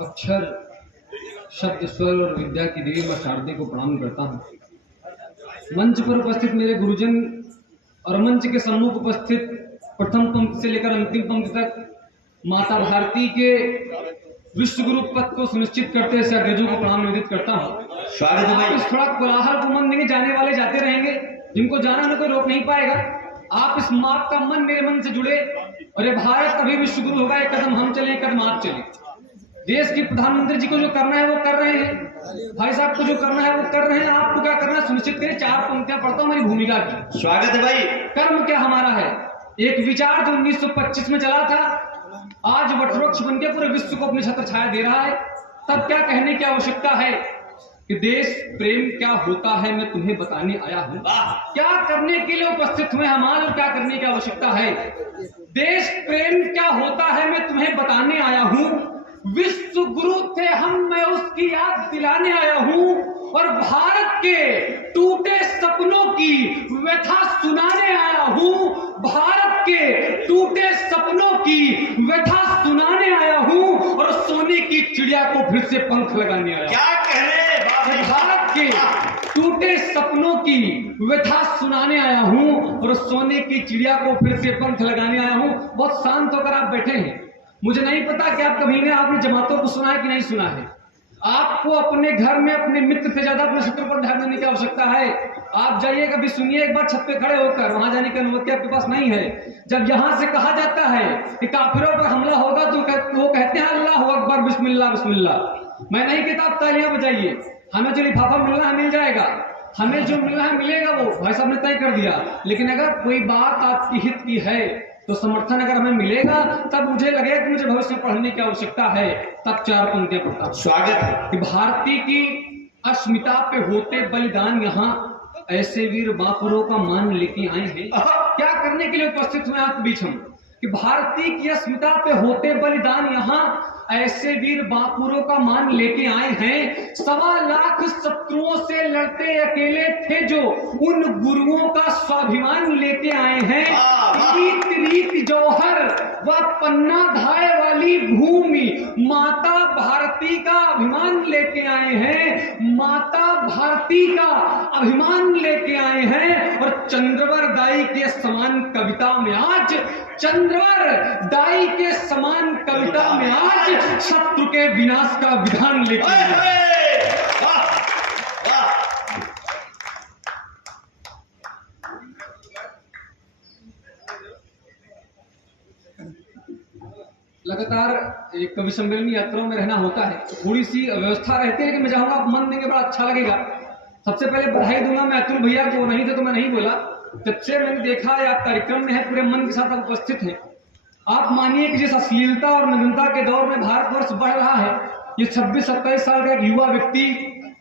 अक्षर, शब्द, स्वर और विद्या की देवी मां शारदे को प्रणाम करता हूँ। मंच पर उपस्थित मेरे गुरुजन और मंच के सम्मुख उपस्थित प्रथम पंक्ति से लेकर अंतिम पंक्ति तक माता भारती के विश्व गुरु पद को सुनिश्चित करते हुए अग्रजों को प्रणाम निवेदित करता हूँ। स्वागत है भाई। इस थोड़ा कोलाहल को मन देंगे, जाने वाले जाते रहेंगे, जिनको जाना न कोई रोक नहीं पाएगा। आप इस माप का मन मेरे मन से जुड़े और ये भारत कभी विश्व गुरु होगा। एक कदम हम चले, एक कदम आप चले। देश की प्रधानमंत्री जी को जो करना है वो कर रहे हैं, भाई साहब को जो करना है वो कर रहे हैं। आपको क्या करना है सुनिश्चित करें। 4 पंक्तियां पढ़ता हूं मेरी भूमिका की। स्वागत है भाई। कर्म क्या हमारा है, एक विचार जो 1925 में चला था, आज वटवृक्ष बनकर पूरे विश्व को अपनी छत्र छाया दे रहा है। तब क्या कहने की आवश्यकता है कि देश प्रेम क्या होता है मैं तुम्हें बताने आया हूं। क्या करने के लिए उपस्थित हुए हम आज और क्या करने की आवश्यकता है। देश प्रेम क्या होता है मैं तुम्हें बताने आया हूं। विश्व गुरु थे हम, मैं उसकी याद दिलाने आया हूं। और भारत के टूटे सपनों की व्यथा सुनाने आया हूं। भारत के टूटे सपनों की व्यथा सुनाने आया हूं और सोने की चिड़िया को फिर से पंख लगाने आया। क्या कह रहे हैं? भारत के टूटे सपनों की व्यथा सुनाने आया हूं और सोने की चिड़िया को फिर से पंख लगाने आया हूं। बहुत शांत होकर आप बैठे हैं। मुझे नहीं पता कि आप कभी ने आपने जमातों को सुना है कि नहीं सुना है। आपको अपने घर में अपने मित्र से ज्यादा अपने शत्रु पर ध्यान देने की आवश्यकता है। आप जाइए, कभी सुनिए एक बार छत पे खड़े होकर, वहां जाने की अनुमति आपके पास नहीं है। जब यहां से कहा जाता है कि काफिरों पर हमला होगा तो वो कहते हैं अल्लाह अकबर, बिस्मिल्लाह बिस्मिल्लाह। मैं नहीं कहता आप तालियां बजाइए। हमें जो लिफाफा मिलना है मिल जाएगा, हमें जो मिलना है मिलेगा, वो भाई साहब ने तय कर दिया। लेकिन अगर कोई बात आपकी हित की है तो समर्थन अगर हमें मिलेगा तब मुझे लगेगा कि मुझे भविष्य में पढ़ने की आवश्यकता है। तब 4 पंक्तियां पढ़ता हूं। स्वागत है। कि भारती की अस्मिता पे होते बलिदान, यहाँ ऐसे वीर बापुरों का मान लेके आए हैं। क्या करने के लिए उपस्थित हुए आपके बीच हम? कि भारती की अस्मिता पे होते बलिदान, यहाँ ऐसे वीर बापुरों का मान लेके आए हैं। 1.25 लाख शत्रुओं से लड़ते अकेले थे जो उन गुरुओं का स्वाभिमान लेके आए हैं। रीत रीत जौहर व पन्ना धाय वाली भूमि माता भारती का अभिमान लेके आए हैं। माता भारती का अभिमान लेके आए हैं। और चंद्रवर दाई के समान कविता में आज, चंद्रवर दाई के समान कविता में आज शत्रु के विनाश का विधान लेके आए हैं। लगातार एक कवि सम्मेलन यात्राओं में रहना होता है, थोड़ी सी व्यवस्था रहती है कि मैं जाऊंगा, आप मन देंगे बड़ा अच्छा लगेगा। सबसे पहले बधाई दूंगा मैं अतुल भैया को, नहीं थे तो मैं नहीं बोला। जब से मैंने देखा है आप कार्यक्रम में है, पूरे मन के साथ आप उपस्थित हैं। आप मानिए कि जिस अश्लीलता और नग्नता के दौर में भारतवर्ष बढ़ रहा है, ये 26-27 साल का एक युवा व्यक्ति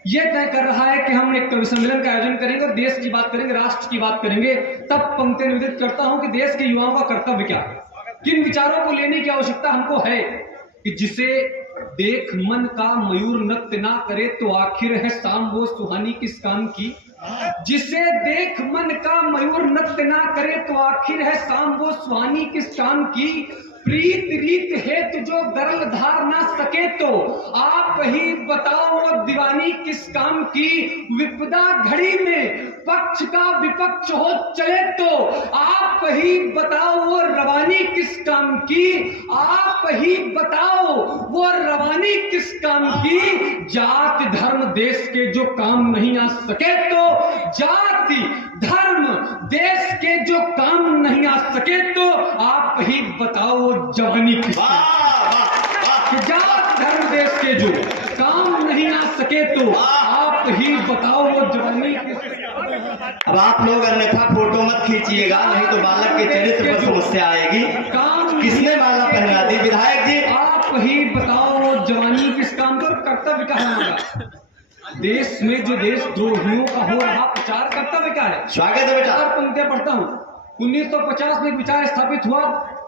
ये तय कर रहा है कि हम एक कवि सम्मेलन का आयोजन करेंगे और देश की बात करेंगे, राष्ट्र की बात करेंगे। तब पंक्ति निवेदित करता हूं कि देश के युवाओं का कर्तव्य क्या है, किन विचारों को लेने की आवश्यकता हमको है। कि जिसे देख मन का मयूर नृत्य ना करे तो आखिर है शाम वो सुहानी किस काम की। जिसे देख मन का मयूर नृत्य ना करे तो आखिर है शाम वो सुहानी किस काम की। प्रीत रीत हेतु जो गरल धार ना सके तो आप ही बताओ वो दीवानी किस काम की। विपदा घड़ी में पक्ष का विपक्ष हो चले तो आप ही बताओ वो रवानी किस काम की। आप ही बताओ वो रवानी किस काम की। जाति धर्म देश के जो काम नहीं आ सके तो, जाति धर्म देश के जो काम नहीं आ सके तो आप ही बताओ जवानी किस जात धर्म देश के जो काम नहीं आ सके तो आप ही बताओ वो जवानी किस। अब आप लोग अन्यथा फोटो मत खींचिएगा, नहीं तो बालक के चरित्र पर समस्या आएगी। किसने माला पहना दी? विधायक जी आप ही बताओ वो जवानी किस काम का। कर्तव्य क्या है हमारा देश में? जो देशद्रोहियों का हो रहा प्रचार, कर्तव्य क्या है? स्वागत है बेटा। पंक्तियां पढ़ता हूं। 1950 में एक विचार स्थापित हुआ,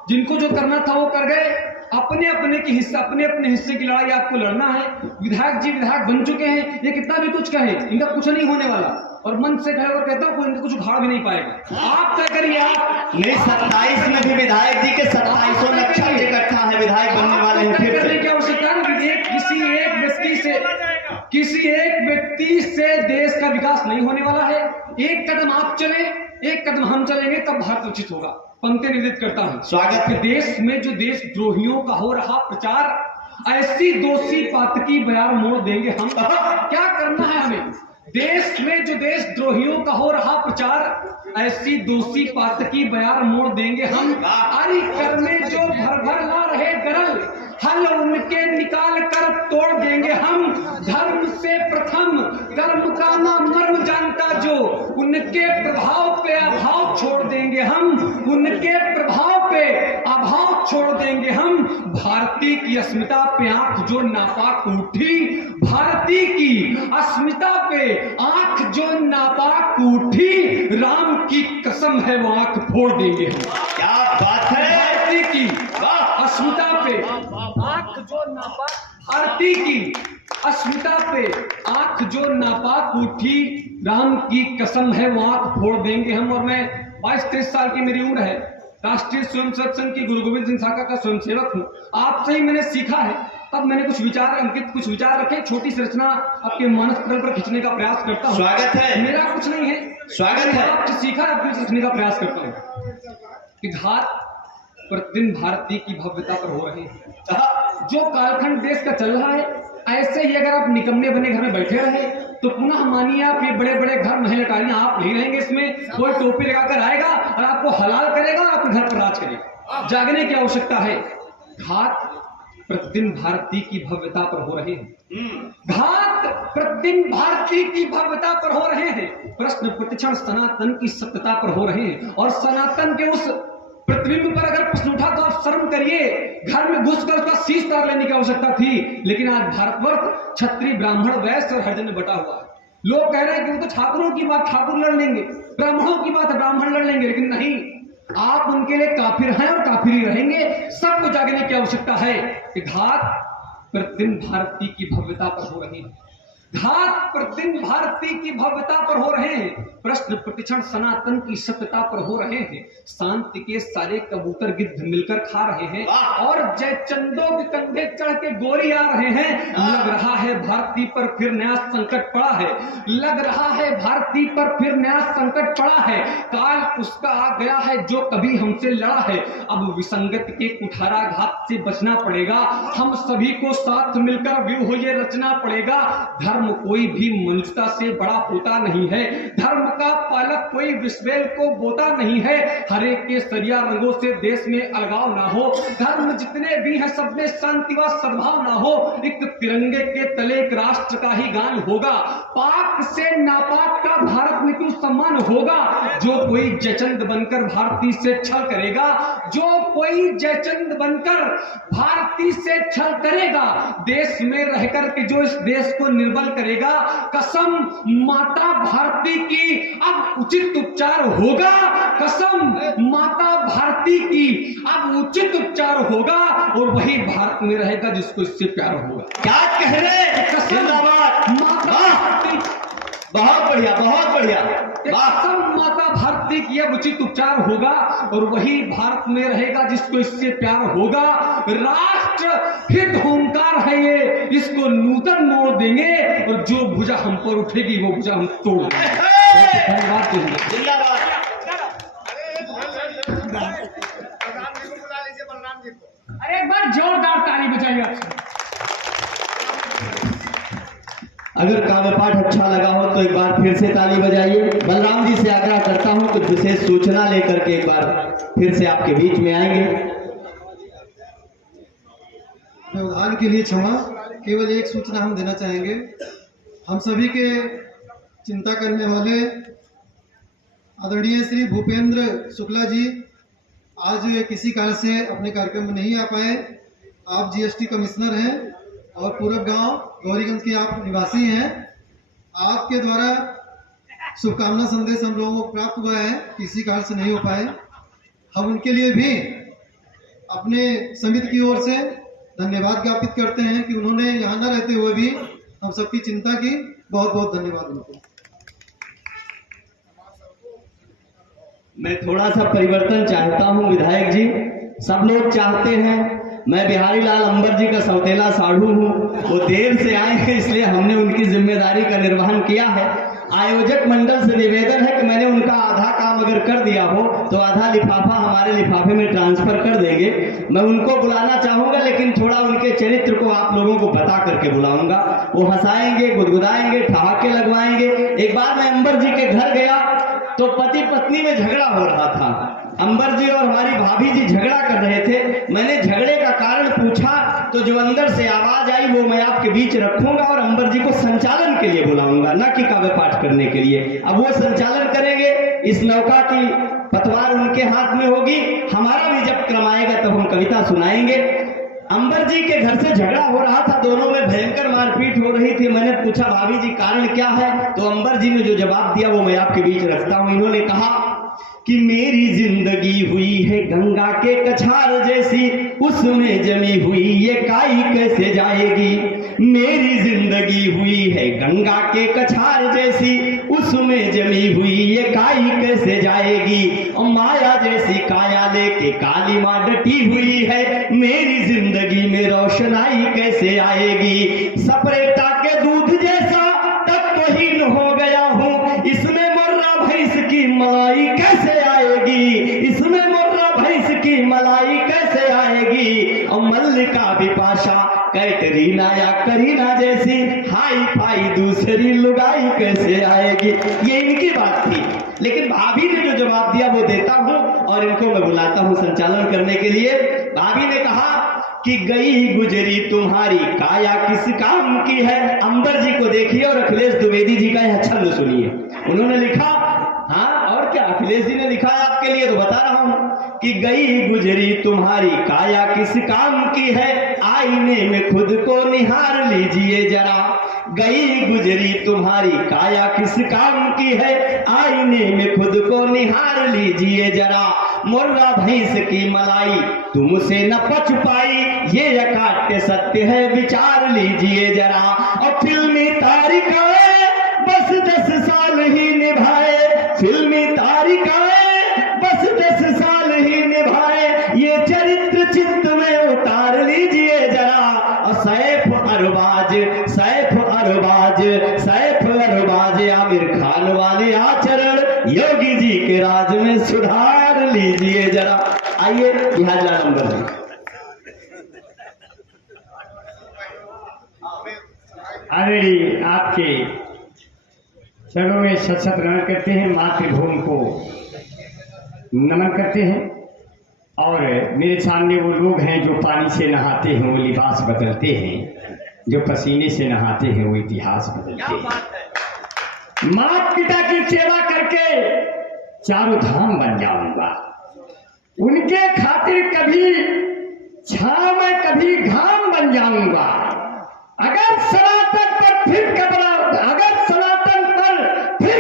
जिनको जो करना था वो कर गए। अपने अपने हिस्से की लड़ाई आपको लड़ना है। विधायक जी विधायक बन चुके हैं, ये कितना भी कुछ कहे इनका कुछ नहीं होने वाला। और मन से कहे और कहता हूं कोई इनका कुछ उखाड़ भी नहीं पाएगा। आप तय करिए। आप नहीं, 27 में भी विधायक जी के 2700 नक्षत्र इकट्ठा है, विधायक बनने वाले हैं। फिर करने की आवश्यकता नहीं। किसी एक व्यक्ति से देश का विकास नहीं होने वाला है। एक कदम आप चले, एक कदम हम चलेंगे, तब भारत उचित होगा। पंक्ति निर्दित करता हूं। स्वागत है। देश में जो देशद्रोहियों का हो रहा प्रचार, ऐसी दोषी पातकी बयार मोड़ देंगे हम। क्या करना है हमें? देश में जो देशद्रोहियों का हो रहा प्रचार, ऐसी दोषी पातकी बयार मोड़ देंगे हम। आरी कर में जो भर भर ला रहे गरल, हल उनके निकाल कर तोड़ देंगे हम। धर्म से प्रथम कर्म का ना मर्म जानता जो, उनके प्रभाव पे अभाव छोड़ देंगे हम। उनके प्रभाव पे अभाव छोड़ देंगे हम। भारती की अस्मिता पे आंख जो नापाक उठी, भारती की अस्मिता पे आंख जो नापाक उठी, राम की कसम है वो आंख फोड़ देंगे हम। क्या बात है। भारती की अस्मिता पे आंख जो नापाक, भारती की अस्मिता पे आंख जो नापाक उठी, राम की कसम है वो आंख फोड़ देंगे हम। और मैं 22-23 साल की मेरी उम्र है, राष्ट्रीय स्वयंसेवक संघ की गुरु गोविंद सिंह शाखा का स्वयंसेवक हूँ। आपसे ही मैंने सीखा है, तब मैंने कुछ विचार रखे, छोटी सी रचना आपके मानस पटल पर खींचने का प्रयास करता हूँ। स्वागत है। मेरा कुछ नहीं है, स्वागत है। आपसे सीखा है, आपसे सीखने का प्रयास करता हूँ। कि घात प्रतिदिन भारतीय की भव्यता पर हो रहे हैं। जो कालखंड देश का चल रहा है, ऐसे ही अगर आप निकम्मे बने घर में बैठे रहे तो पुनः मानिए आप ये बड़े बड़े घर महल अटारियां आप नहीं रहेंगे। इसमें कोई टोपी लगाकर आएगा और आपको हलाल करेगा और आपके घर पर राज करेगा। जागने की आवश्यकता है। घात प्रतिदिन भारतीय की भव्यता पर हो रहे हैं। घात प्रतिदिन भारतीय की भव्यता पर हो रहे हैं। प्रश्न प्रतिक्षण सनातन की सत्यता पर हो रहे हैं। और सनातन के उस प्रतिबिंब पर अगर प्रश्न उठा तो आप शर्म करिए, घर में घुसकर उसका शीश तार लेने की आवश्यकता थी। लेकिन आज भारतवर्ष क्षत्रिय ब्राह्मण वैश्य और हरिजन में बटा हुआ है। लोग कह रहे हैं कि वो तो ठाकुरों की बात ठाकुर लड़ लेंगे, ब्राह्मणों की बात ब्राह्मण लड़ लेंगे, लेकिन नहीं, आप उनके लिए काफिर हैं और काफिर ही रहेंगे। सबको जागने की आवश्यकता है कि घात प्रतिदिन भारती की भव्यता पर हो रही है, घात प्रतिदिन भारती की भव्यता पर हो रहे हैं, प्रश्न प्रतिक्षण सनातन की सत्यता पर हो रहे हैं, शांति के सारे कबूतर गिद्ध मिलकर खा रहे हैं और जयचंदों के कंधे चढ़ के गोरी आ रहे हैं। लग रहा है भारती पर फिर नया संकट पड़ा है, लग रहा है भारती पर फिर नया संकट पड़ा है। काल उसका आ गया है जो कभी हमसे लड़ा है, अब विसंगत के कुठाराघात से बचना पड़ेगा। हम सभी को साथ मिलकर व्यूह ये रचना पड़ेगा। धर्म कोई भी मनुष्यता से बड़ा होता नहीं है, धर्म का पालक कोई विश्वेल को बोता नहीं है। हरे के सरिया रंगों से देश में अलगाव ना हो, धर्म जितने भी हैं सब में शांति व सद्भाव ना हो। एक तिरंगे के तले एक राष्ट्र का ही गान होगा, पाक से नापाक का भारत में क्यों सम्मान होगा। जो कोई जयचंद बनकर भारती से छल करेगा, जो कोई जयचंद बनकर भारती से छल करेगा, देश में रहकर के जो इस देश को निर्बल करेगा, कसम माता भारती की अब उचित उपचार होगा, कसम माता भारती की अब उचित उपचार होगा और वही भारत में रहेगा जिसको इससे प्यार होगा। क्या कह रहे? जिंदाबाद, माता भारती, बहुत बढ़िया, बहुत बढ़िया। कसम माता भारती की अब उचित उपचार होगा और वही भारत में रहेगा जिसको इससे प्यार होगा। राष्ट्र हित होमकार है ये, इसको नूतन मोड़ देंगे और जो भुजा हम पर उठेगी वो भुजा हम तोड़ देंगे। धन्यवाद। जिंदाबाद। अरे एक बार जोरदार ताली बजाइए आप। अगर काव्य पाठ अच्छा लगा हो तो एक बार फिर से ताली बजाइए। बलराम जी से आग्रह करता हूं कि विशेष सूचना लेकर के एक बार फिर से आपके बीच में आएंगे। व्यवधान के लिए क्षमा, केवल एक सूचना हम देना चाहेंगे। हम सभी के चिंता करने वाले आदरणीय श्री भूपेंद्र शुक्ला जी आज किसी कारण से अपने कार्यक्रम में नहीं आ पाए। आप जीएसटी कमिश्नर हैं और पूरब गांव गौरीगंज के आप निवासी हैं। आपके द्वारा शुभकामना संदेश हम लोगों को प्राप्त हुआ है, किसी कारण से नहीं हो पाए। हम उनके लिए भी अपने समिति की ओर से धन्यवाद ज्ञापित करते हैं कि उन्होंने यहाँ न रहते हुए भी हम सबकी चिंता की। बहुत बहुत धन्यवाद उनको। मैं थोड़ा सा परिवर्तन चाहता हूं विधायक जी। सब लोग चाहते हैं, मैं बिहारी लाल अंबर जी का सौतेला साढ़ू हूं, वो देर से आए हैं इसलिए हमने उनकी जिम्मेदारी का निर्वहन किया है। आयोजक मंडल से निवेदन है कि मैंने उनका आधा काम अगर कर दिया हो तो आधा लिफाफा हमारे लिफाफे में ट्रांसफर कर देंगे। मैं उनको बुलाना चाहूंगा लेकिन थोड़ा उनके चरित्र को आप लोगों को बता करके बुलाऊंगा। वो हंसाएंगे, गुदगुदाएंगे, ठहाके लगवाएंगे। एक बार मैं अंबर जी के घर गया तो पति पत्नी में झगड़ा हो रहा था। अंबर जी और हमारी भाभी जी झगड़ा कर रहे थे। मैंने झगड़े का कारण पूछा तो जो अंदर से आवाज आई वो मैं आपके बीच रखूंगा और अंबर जी को संचालन के लिए बुलाऊंगा, ना कि काव्य पाठ करने के लिए। अब वो संचालन करेंगे, इस नौका की पतवार उनके हाथ में होगी। हमारा भी जब क्रम आएगा तब हम कविता सुनाएंगे। अंबर जी के घर से झगड़ा हो रहा था, दोनों में भयंकर मारपीट हो रही थी। मैंने पूछा भाभी जी कारण क्या है, तो अंबर जी ने जो जवाब दिया वो मैं आपके बीच रखता हूं। इन्होंने कहा कि मेरी जिंदगी हुई है गंगा के कछार जैसी, उसमें जमी हुई ये काई कैसे जाएगी। मेरी जिंदगी हुई है गंगा के कछार जैसी, उसमें जमी हुई ये काई कैसे जाएगी। और माया जैसी काया लेके काली माँ डटी हुई है, मेरी जिंदगी में रोशनाई कैसे आएगी। सपरेटा के दूध जैसा तत्वहीन हो गया हूँ, इसमें मुर्रा भैंस की मलाई कैसे आएगी। इसमें मुर्रा भैंस की मलाई कैसे आएगी। और मल्लिका बिपाशा कैटरीना या करीना जैसी हाई फाई दूसरी लुगाई कैसे आएगी। ये इनकी बात थी, लेकिन भाभी ने जो जवाब दिया वो देता हूं और इनको मैं बुलाता हूं संचालन करने के लिए। भाभी ने कहा कि गई गुजरी तुम्हारी काया किस काम की है। अंबर जी को देखिए और अखिलेश द्विवेदी जी का यह छंद सुनिए। उन्होंने लिखा, हाँ और क्या, अखिलेश जी ने लिखा है आपके लिए तो बता रहा हूं कि गई गुजरी तुम्हारी काया किस काम की है, आईने में खुद को निहार लीजिए जरा। गई गुजरी तुम्हारी काया किस काम की है, आईने में खुद को निहार लीजिए जरा। मुर्रा भैंस की मलाई तुमसे न पच पाई, ये अकाट्य सत्य है विचार लीजिए जरा। और फिल्मी तारिकाएं बस 10 साल ही निभाए, फिल्मी तारिकाएं बस 10 साल ही निभाए, ये चरित्र चित्त में उतार लीजिए जरा। और सैफ अरबाज आमिर खान वाले आचरण योगी जी के राज में सुधार लीजिए जरा। आइए लिहाजा नंबर आदरणीय आपके चरणों में शत शत नमन करते हैं, मातृभूमि को नमन करते हैं। और मेरे सामने वो लोग हैं जो पानी से नहाते हैं, वो लिबास बदलते हैं, जो पसीने से नहाते हैं वो इतिहास बदलते हैं। माता पिता की सेवा करके चारों धाम बन जाऊंगा, उनके खातिर कभी छांव में कभी घाम बन जाऊंगा। अगर सनातन पर फिर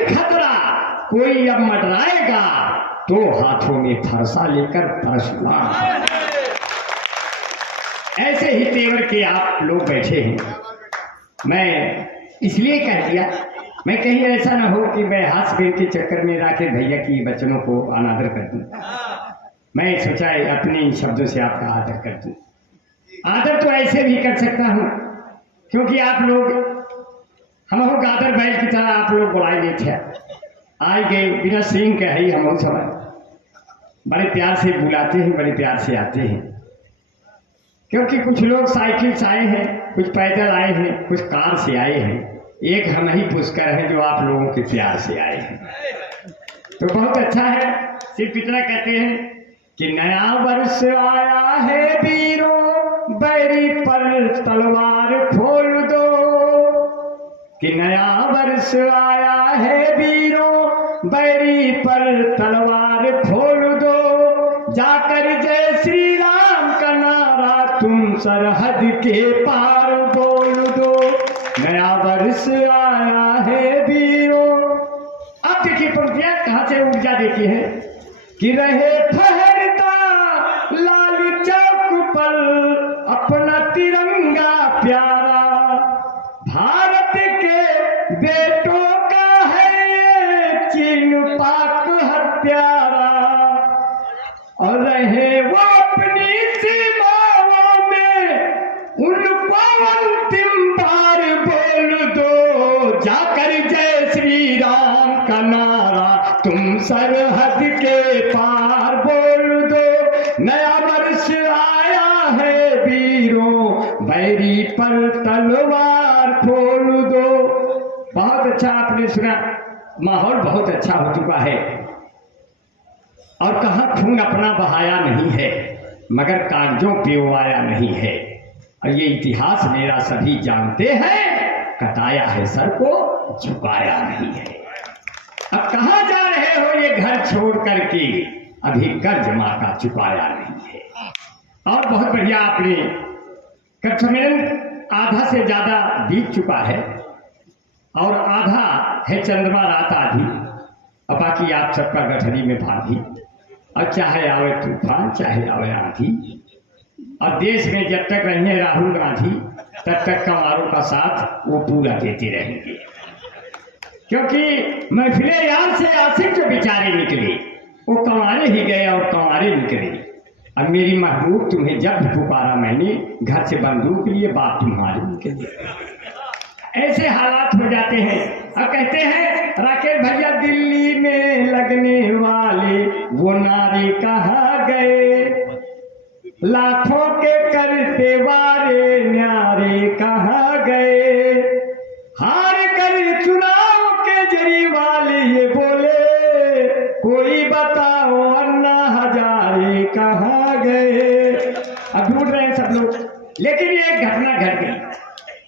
खतरा कोई अब मंडराएगा, तो हाथों में फरसा लेकर परशुराम। ऐसे ही तेवर के आप लोग बैठे हैं। मैं इसलिए कह दिया, मैं कहीं ऐसा ना हो कि मैं हाथ फेर के चक्कर में राकेश भैया की बच्चों को अनादर कर दूं। मैं सोचा अपने इन शब्दों से आपका आदर कर दूं। आदर तो ऐसे भी कर सकता हूं, क्योंकि आप लोग हम हो गादर बैल की तरह आप लोग बुलाए नहीं थे, आए गए बिना सींग के ही हम समझ बड़े प्यार से बुलाते हैं, बड़े प्यार से आते हैं। क्योंकि कुछ लोग साइकिल से आए हैं, कुछ पैदल आए हैं, कुछ कार से आए हैं, एक हम ही पुष्कर हैं जो आप लोगों के प्यार से आए हैं। तो बहुत अच्छा है। सिर्फ इतना कहते हैं कि नया वर्ष आया है वीरों, बैरी पर तलवार खोल दो। कि नया वर्ष आया है वीरों, बैरी पर तलवार खोल दो। जाकर जय श्री राम का नारा तुम सरहद के पार बोल दो। नया वर्ष आया है वीरों। अब देखिए पंक्तियां कहां से ऊर्जा देती है कि रहे ठहरता लाल चौक पर अपना तिरंगा प्यारा, भारत के बेटों का है ये चीन पाक हत्यारा। और रहे वो अपनी सीमाओं में, उनको अंतिम बार बोल दो। जाकर जय श्री राम का नारा तुम सरहद के पार बोल दो। नया वर्ष आया है वीरों, बैरी पर तलवार खोल दो। बहुत अच्छा आपने सुना, माहौल बहुत अच्छा हो चुका है। और कहाँ खून अपना बहाया नहीं है, मगर कागजों पे वो आया नहीं है। और ये इतिहास मेरा सभी जानते हैं, कटाया है सर को झुकाया नहीं है। अब कहाँ जा रहे हो ये घर छोड़ करके, अभी कर्ज माँ का चुकाया नहीं है। और बहुत बढ़िया आपने कर सम्मेलन आधा से ज्यादा बीत चुका है, और आधा है चंद्रमा रात आधी, और बाकी आप सबका गठरी में भागी। और चाहे आवे तूफान, चाहे आवे आंधी, और देश में जब तक रहेंगे राहुल गांधी, तब तक कमारों का साथ वो पूरा देते रहेंगे। क्योंकि महफिले यार से आशिक जो बेचारे निकले, वो कमारे ही गए और कमारे निकले। अब मेरी महबूब तुम्हें जब पुकारा मैंने, घर से बंदूक लिए बाप तुम्हारे निकले। ऐसे हालात हो जाते हैं। अब कहते हैं राकेश भैया दिल्ली में लगने वाले वो नारे कहाँ गए, लाखों के करते वारे न्यारे कहाँ गए। हार कर चुनाव के जरी वाले ये बोले, कोई बताओ अन्ना हजारे कहाँ गए। अब ढूंढ रहे हैं सब लोग, लेकिन ये घटना घट गई।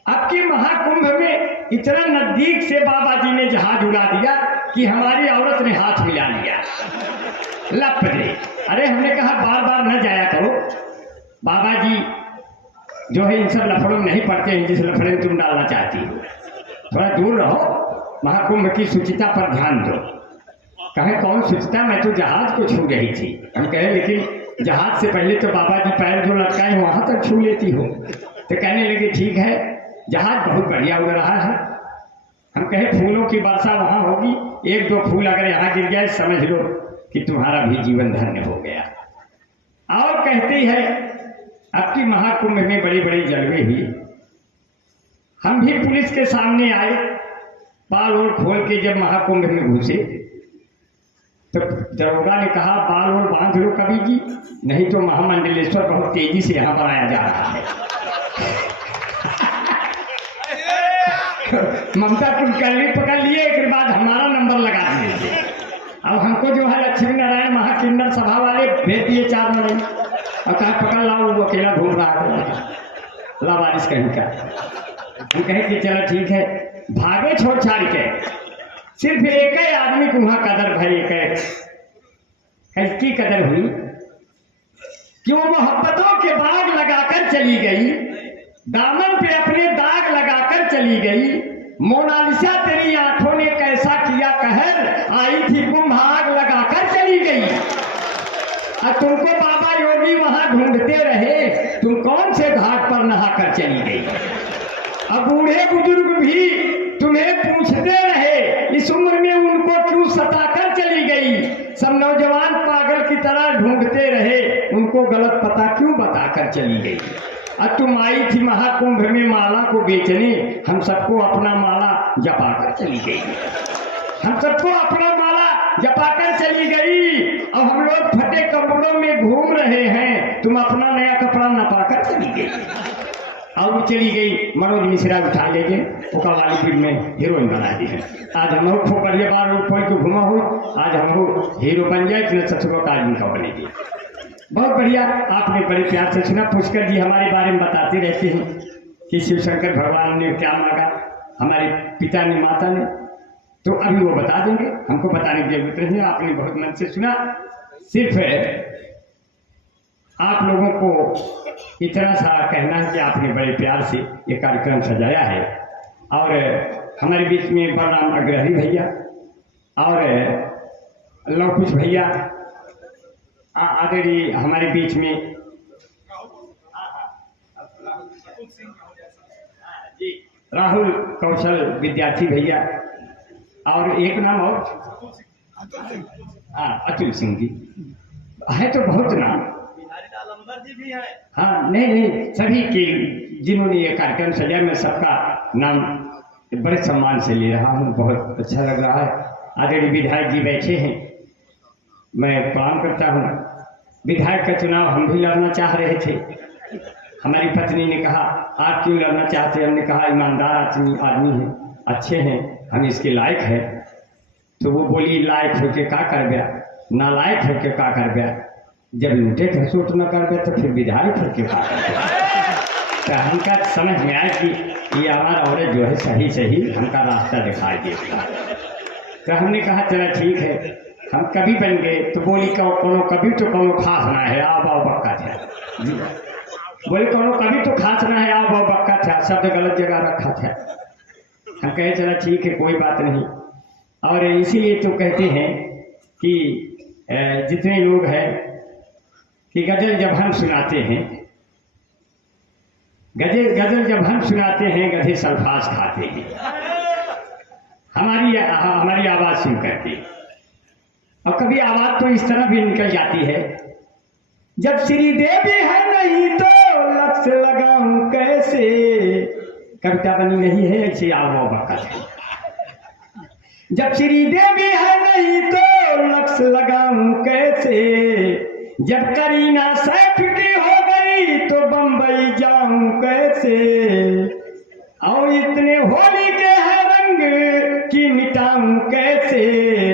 अब की महाकुंभ में इतना नजदीक से बाबा जी ने जहाज उड़ा दिया कि हमारी औरत ने हाथ मिला लिया। लप दे। अरे हमने कहा बार बार न जाया करो, बाबा जी जो है इन सब लफड़ों में नहीं पड़ते हैं जिस लफड़े में तुम डालना चाहती हो, थोड़ा दूर रहो, महाकुंभ की शुचिता पर ध्यान दो। कहे कौन शुचिता, मैं तो जहाज को छू रही थी। हम कहे लेकिन जहाज से पहले तो बाबा जी पैर जो लटकाए वहां तक छू लेती हो। तो कहने लगे ठीक है, जहाज बहुत बढ़िया उड़ रहा है। हम कहे फूलों की वर्षा वहां होगी, एक दो फूल अगर यहाँ गिर जाए समझ लो कि तुम्हारा भी जीवन धन्य हो गया। और कहती है अब की महाकुंभ में बड़े बड़े जलवे हुए, हम भी पुलिस के सामने आए, बाल और खोल के जब महाकुंभ में घुसे तो दरोगा ने कहा बाल और बांध लो कवि जी, नहीं तो महामंडलेश्वर बहुत तेजी से यहाँ बनाया जा रहा है। ममता तुम कल्ली पकड़ लिए, एक बाद हमारा नंबर लगा दिए। अब हमको जो है लक्ष्मी नारायण महाकिन्नर सभा वाले भेज दिए 4 महीने और कहा पकड़ लाओ, वो अकेला घूम रहा है लावारिस कहीं का। हम कहे कि चलो ठीक है, भागे छोड़ छाड़ के, सिर्फ एक ही आदमी को वहां कदर भाई, की कदर हुई कि वो मोहब्बतों के बाग लगाकर चली गई, दामन पे अपने दाग लगाकर चली गई। मोनालिसा तेरी आंखों ने कैसा किया कहर, आई थी कुंभ आग लगाकर चली गई। और तुमको बाबा योगी वहां ढूंढते रहे, तुम कौन से घाट पर नहाकर चली गई। अब बूढ़े बुजुर्ग भी तुम्हें पूछते रहे, इस उम्र में उनको क्यों सताकर चली गई। सब नौजवान पागल की तरह ढूंढते रहे, उनको गलत पता क्यों बताकर चली गई। और तुम आई थी महाकुंभ में माला को बेचने, हम सबको अपना माला जपाकर चली गई। हम सबको अपना माला जपाकर चली गई और हम लोग फटे कपड़ों में घूम रहे हैं, तुम अपना नया कपड़ा नपाकर चली गई। और वो चली गई, मनोज मिश्रा उठा लेके ओका वाली फिल्म में हीरोइन बना दी है। आज हम खोपड़िया बार खोल के घुमा हो, आज हम हीरो बन जाए कि ससुर का आदमी का बनेगी। बहुत बढ़िया, आपने बड़े प्यार से सुना। पुष्कर जी हमारे बारे में बताते रहते हैं कि शिव शंकर भगवान ने क्या मांगा, हमारे पिता ने माता ने, तो अभी वो बता देंगे, हमको बताने की जरूरत नहीं है। आपने बहुत मन से सुना, सिर्फ आप लोगों को इतना सा कहना है कि आपने बड़े प्यार से ये कार्यक्रम सजाया है। और हमारे बीच में बलराम अग्रही भैया और लव कुश भैया आदरणीय हमारे बीच में राहुल कौशल विद्यार्थी भैया, और एक नाम और अतुल सिंह जी है, तो बहुत नाम जी भी है। हाँ नहीं सभी के जिन्होंने ये कार्यक्रम सजाया, मैं सबका नाम बड़े सम्मान से ले रहा हूँ, बहुत अच्छा लग रहा है। आदरणीय विधायक जी बैठे हैं, मैं प्रणाम करता हूँ। विधायक का चुनाव हम भी लड़ना चाह रहे थे, हमारी पत्नी ने कहा आप क्यों लड़ना चाहते, हमने कहा ईमानदार आदमी है, अच्छे हैं, हम इसके लायक है। तो वो बोली लायक होके का कर गया, नालायक होके का कर गया, जब लूटे खसूट न कर गए तो फिर विधायक होके का कर गया। तो हमका समझ में आया कि ये हमारा औरत जो है सही हमका रास्ता दिखाई देता। तो हमने कहा चला ठीक है, हम कभी बन गए। तो बोली कोनो कभी तो कोनो खास ना है, आओ बाओ बक्का था। बोले कोनो कभी तो खास ना है, आओ बाओ बक्का था, शब्द गलत जगह रखा था। हम कहे चला ठीक है कोई बात नहीं। और इसीलिए तो कहते हैं कि जितने लोग हैं कि गजल जब हम सुनाते हैं, गजल जब हम सुनाते हैं गधे सल्फास खाते हैं। हमारी आवाज सुन करके, और कभी आवाज तो इस तरह भी निकल जाती है, जब श्री देवी है नहीं तो लक्ष्य लगाऊं कैसे। कविता बनी नहीं है ऐसे आओ बका। जब श्री देवी है नहीं तो लक्ष्य लगाऊं कैसे, जब करीना सैफ की हो गई तो बंबई जाऊं कैसे। और इतने होली के है रंग की मिटाऊं कैसे,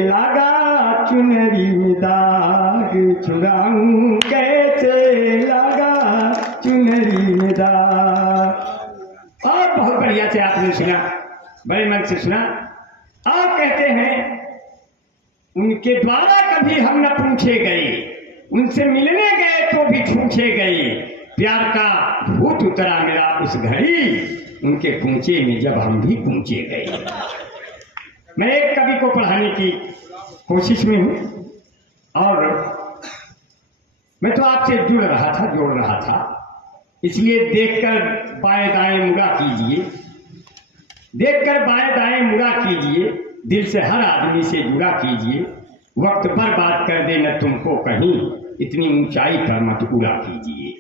लगा चुनरी में दाग छुड़ाऊं कैसे, लगा चुनरी में दाग। और बहुत बढ़िया से आपने सुना, बड़े मन से सुना। और कहते हैं उनके द्वारा कभी हम न पूछे गए, उनसे मिलने गए तो भी छूछे गए। प्यार का भूत उतरा मेरा उस घड़ी, उनके पूंचे में जब हम भी पूछे गए। मैं एक कवि को पढ़ाने की कोशिश में हूं और मैं तो आपसे जुड़ रहा था, जोड़ रहा था, इसलिए देखकर बाएं दाएं मुड़ा कीजिए, देखकर बाएं दाएं मुड़ा कीजिए, दिल से हर आदमी से जुड़ा कीजिए। वक्त बर्बाद कर दे न तुमको कहीं, इतनी ऊंचाई पर मत उड़ा कीजिए।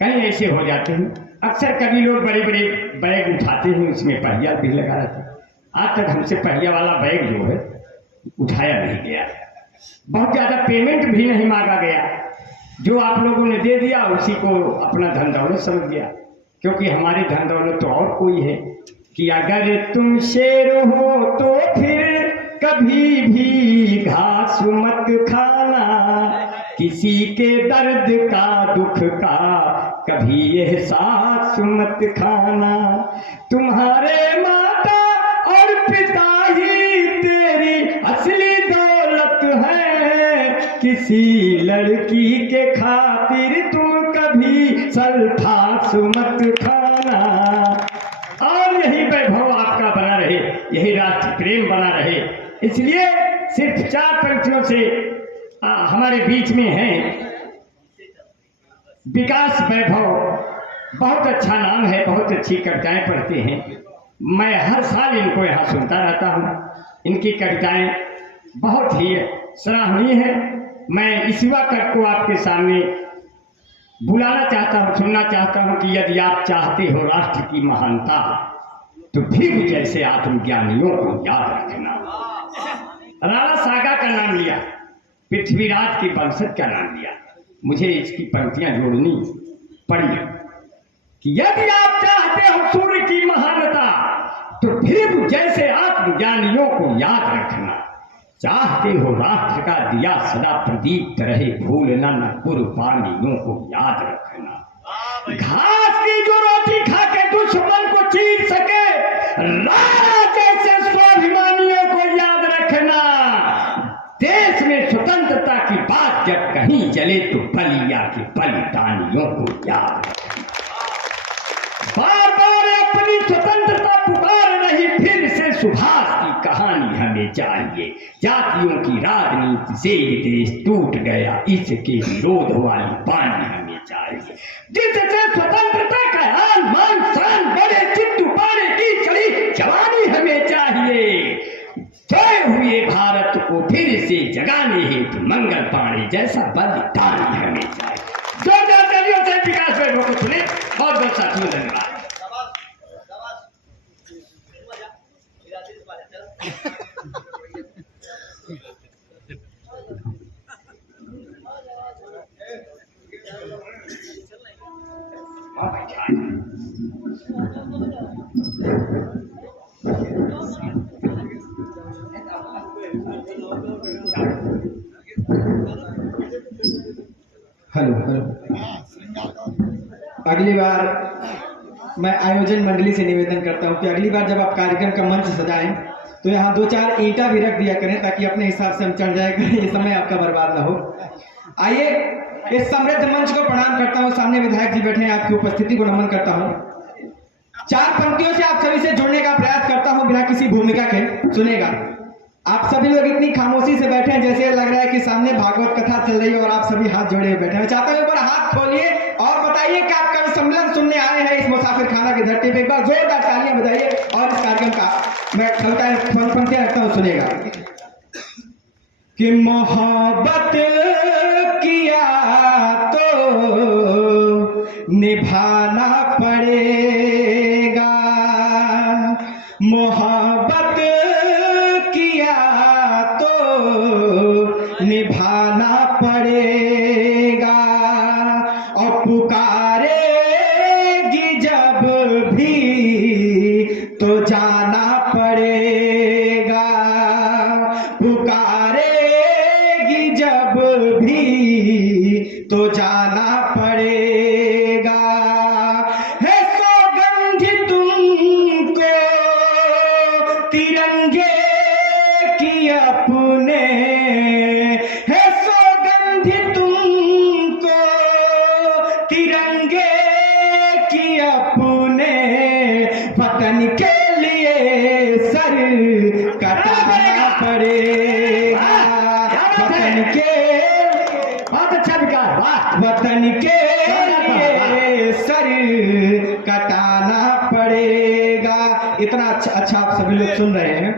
कहीं ऐसे हो जाते हैं, अक्सर कभी लोग बड़े बड़े बैग उठाते हैं, उसमें पहिया भी लगा रहता है। आज तक हमसे पहिया वाला बैग जो है उठाया नहीं गया, बहुत ज़्यादा पेमेंट भी नहीं मांगा गया। जो आप लोगों ने दे दिया उसी को अपना धन दौलत समझ गया, क्योंकि हमारी धन दौलत तो और कोई है कि अगर तुम शेर हो तो फिर कभी भी घास मत खाना, किसी के दर्द का दुख का कभी एहसास मत खाना। तुम्हारे माता और पिता ही तेरी असली दौलत है, किसी लड़की के खातिर तुम कभी सल्फास मत खाना। और यही वैभव आपका बना रहे, यही राष्ट्र प्रेम बना रहे। इसलिए सिर्फ 4 पंक्तियों से हमारे बीच में है विकास वैभव, बहुत अच्छा नाम है, बहुत अच्छी कविताएं पढ़ते हैं। मैं हर साल इनको यहाँ सुनता रहता हूँ, इनकी कविताएं बहुत ही सराहनीय है। मैं इस वक्त को आपके सामने बुलाना चाहता हूँ, सुनना चाहता हूँ कि यदि आप चाहते हो राष्ट्र की महानता तो भी जैसे आत्मज्ञानियों को याद रखना। राणा सागा का नाम लिया, पृथ्वीराज के वंशज का नाम लिया, मुझे इसकी पंक्तियां जोड़नी पड़ी कि यदि आप चाहते हो सूर्य की महानता तो फिर जैसे आत्मज्ञानियों को याद रखना। चाहते हो राष्ट्र का दिया सदा प्रदीप्त रहे, भूलना न कुर्बानियों को याद रखना। घास की जो रोटी खा के दुश्मन को चीर सके, राज जैसे स्वाभिमानियों को याद रखना। देश में स्वतंत्रता की बात जब कहीं चले तो बलिया के बलिदानियों को याद रखना। बार बार अपनी स्वतंत्रता पुकार रही फिर से सुभाष की कहानी हमें चाहिए। जातियों की राजनीति से ये देश टूट गया, इसके विरोध वाली बानी हमें चाहिए। जिससे स्वतंत्रता का आन मान शान बड़े चित्तू पाने की चढ़ी जवानी हमें चाहिए। सोए हुए भारत को फिर से जगाने हेतु मंगल पांडे जैसा बलिदान हमें चाहिए। जोरदार तालियों से विकास वैभव को सुने। बहुत बहुत साथियों धन्यवाद। हेलो हेलो, अगली बार मैं आयोजन मंडली से निवेदन करता हूं कि अगली बार जब आप कार्यक्रम का मंच सजाएं तो यहाँ 2-4 ईंटा भी रख दिया करें, ताकि अपने हिसाब से हम चढ़ जाया करें, ये समय आपका बर्बाद ना हो। आइए इस समृद्ध मंच को प्रणाम करता हूँ। सामने विधायक जी बैठे हैं, आपकी उपस्थिति को नमन करता हूँ। 4 पंक्तियों से आप सभी से जुड़ने का प्रयास करता हूँ बिना किसी भूमिका के। सुनेगा, आप सभी लोग इतनी खामोशी से बैठे हैं जैसे लग रहा है कि सामने भागवत कथा चल रही है और आप सभी हाथ जोड़े हुए बैठे हैं। मैं चाहता हूँ एक बार हाथ खोलिए और बताइए कि आप कवि सम्मेलन सुनने आए हैं इस मुसाफिर खाना की धरती पे। एक बार जोरदार तालियां बजाइए और इस कार्यक्रम का मैं पंक्तियां रखता हूँ, सुनेगा। कि मोहब्बत किया तो निभाना पड़ेगा, मोहब्बत किया तो निभाना पड़ेगा। और पुकारेगी जब भी तो जाना पड़ेगा, पुकारेगी जब भी तो जाना पड़ेगा। है सौगंध तुमको तिरंगे की अपने अच्छा आप सभी लोग सुन रहे हैं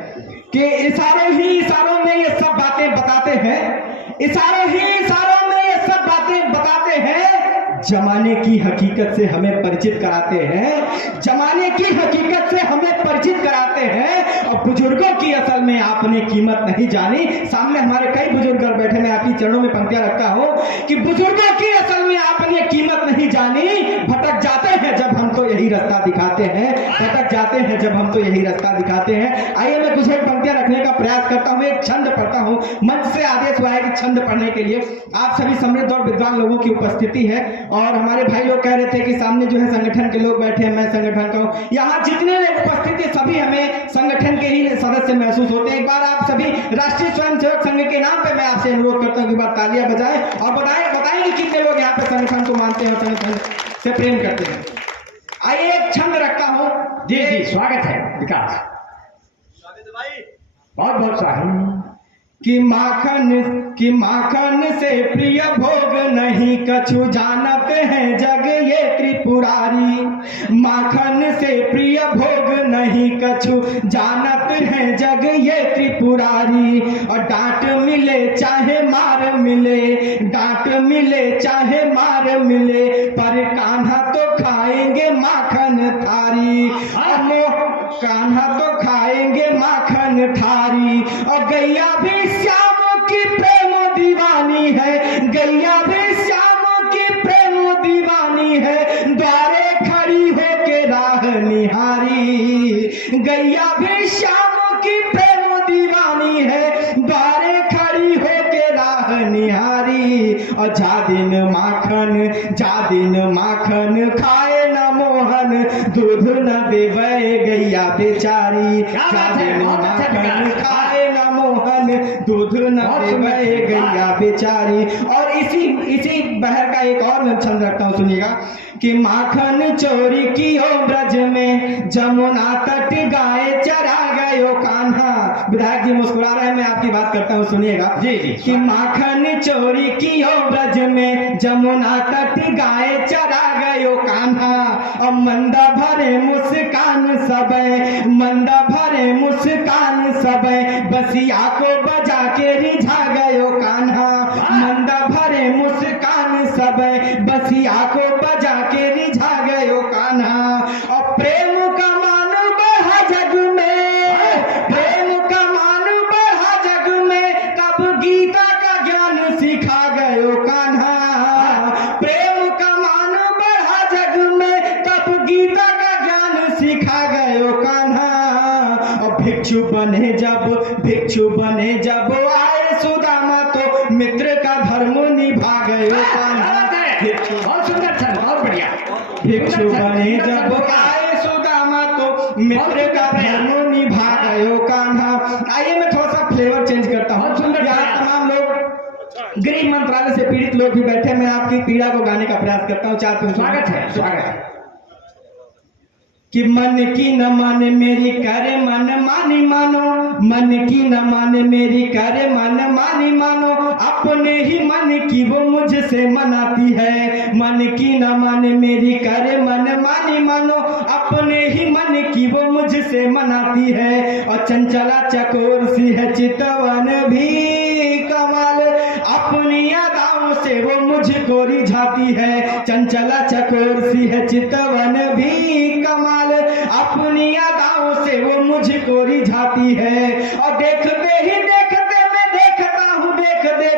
कि इशारों ही इशारों में ये सब बातें बताते हैं, इशारों ही इशारों में ये सब बातें बताते हैं, जमाने की हकीकत से हमें परिचित कराते हैं, जमाने की हकीकत से हमें परिचित कराते हैं। और बुजुर्गों की असल में आपने कीमत नहीं जानी। सामने हमारे कई बुजुर्ग बैठे, मैं आपकी चरणों में पंक्तियां रखता हूं कि बुजुर्गों की असल में आपने कीमत नहीं जानी। भटक जाते हैं जब हम तो यही रास्ता दिखाते हैं, भटक जाते हैं जब हम तो यही रास्ता दिखाते हैं। आइए मैं कुछ एक पंक्तियां रखने का प्रयास करता हूं, एक छंद पढ़ता हूं। मंच से आदेश हुआ है कि छंद पढ़ने के लिए आप सभी समृद्ध और विद्वान लोगों की उपस्थिति है। और हमारे भाई लोग कह रहे थे कि सामने जो है संगठन के लोग बैठे हैं, मैं संगठन का हूं। यहाँ जितने उपस्थित है सभी हमें संगठन के ही सदस्य महसूस होते हैं। एक बार आप सभी राष्ट्रीय स्वयंसेवक संघ के नाम पे मैं आपसे अनुरोध करता हूं कि बार तालियां बजाएं और बताएं कि कितने लोग यहाँ पे संगठन को मानते हैं और संगठन से प्रेम करते हैं। आइए एक छंद रखता हूं। जी जी, स्वागत है विकास, बहुत बहुत स्वागत। कि माखन से प्रिय भोग नहीं कछु जानते हैं जग ये त्रिपुरारी। माखन से प्रिय भोग नहीं कछु जानते हैं जग ये त्रिपुरारी। और डांट मिले चाहे मार मिले, डांट मिले चाहे मार मिले, पर कान्हा तो खाएंगे माखन थारी। कान्हा तो खाएंगे माखन थारी। और गैया भी श्याम की प्रेम दीवानी है, गैया भी श्याम की प्रेम दीवानी है, द्वारे खड़ी होके राह निहारी। गैया भी श्याम की प्रेम दीवानी है, द्वारे खड़ी होके राह निहारी। और जादिन माखन खाए न मोहन, दूध न देवे गैया बेचारी। जादिन माखन खाए न मोहन, दूध न देवे गैया बेचारी। और इसी बहर का एक और मैं छंद रखता हूं, सुनिएगा कि माखन चोरी कियो ब्रज में, जमुना तट गाय चरा गयो कान्हा। विधायक जी मुस्कुरा रहे हैं, मैं आपकी बात करता हूं, सुनिएगा। जी जी। कि माखन चोरी कियो ब्रज में, जमुना तट गाय चरा गयो कान्हा। और मंदा भरे मुस्कान सबे, मंदा भरे मुस्कान सबे, बसिया को बजा के रिझा गयो कान्हा। मंदा भरे मुस्कान सबे, बसिया को बजा के रिझा गयो कान्हा। और प्रेम का मान बढ़ा जग में, प्रेम का मान बढ़ा जग में, तब गीता का ज्ञान सिखा गयो कान्हा। प्रेम का मान बढ़ा जग में, तब गीता का ज्ञान सिखा गयो कान्हा। और भिक्षु बने जब आए सुदामा, तो मित्र का धर्म निभा गयो कान्हा। बहुत सुंदर छंद, बहुत बढ़िया। भिक्षु बने जब आए सुदामा, तो मित्र का धर्म निभा गयो कान्हा। आइए मैं थोड़ा सा फ्लेवर चेंज करता हूँ। सुंदर, यहाँ तमाम लोग गृह मंत्रालय से पीड़ित लोग भी बैठे, मैं आपकी पीड़ा को गाने का प्रयास करता हूँ। चार स्वागत है, स्वागत है। कि मन की न माने मेरी करे मन मानी मानो, मन की न माने मेरी करे मन मानी मानो, अपने ही मन की वो मुझसे मनाती है। मन की न माने मेरी करे मन मानी मानो, अपने ही मन की वो मुझसे मनाती है। और चंचला चकोर सी है चितवन भी कमाल, अपनी अदाओं से वो मुझको रिझाती है। चंचला चकोर सी है चितवन भी कमाल, अपनी अदाओं से वो मुझको रिझाती है। और देखते ही देखते मैं देखता हूँ, देखते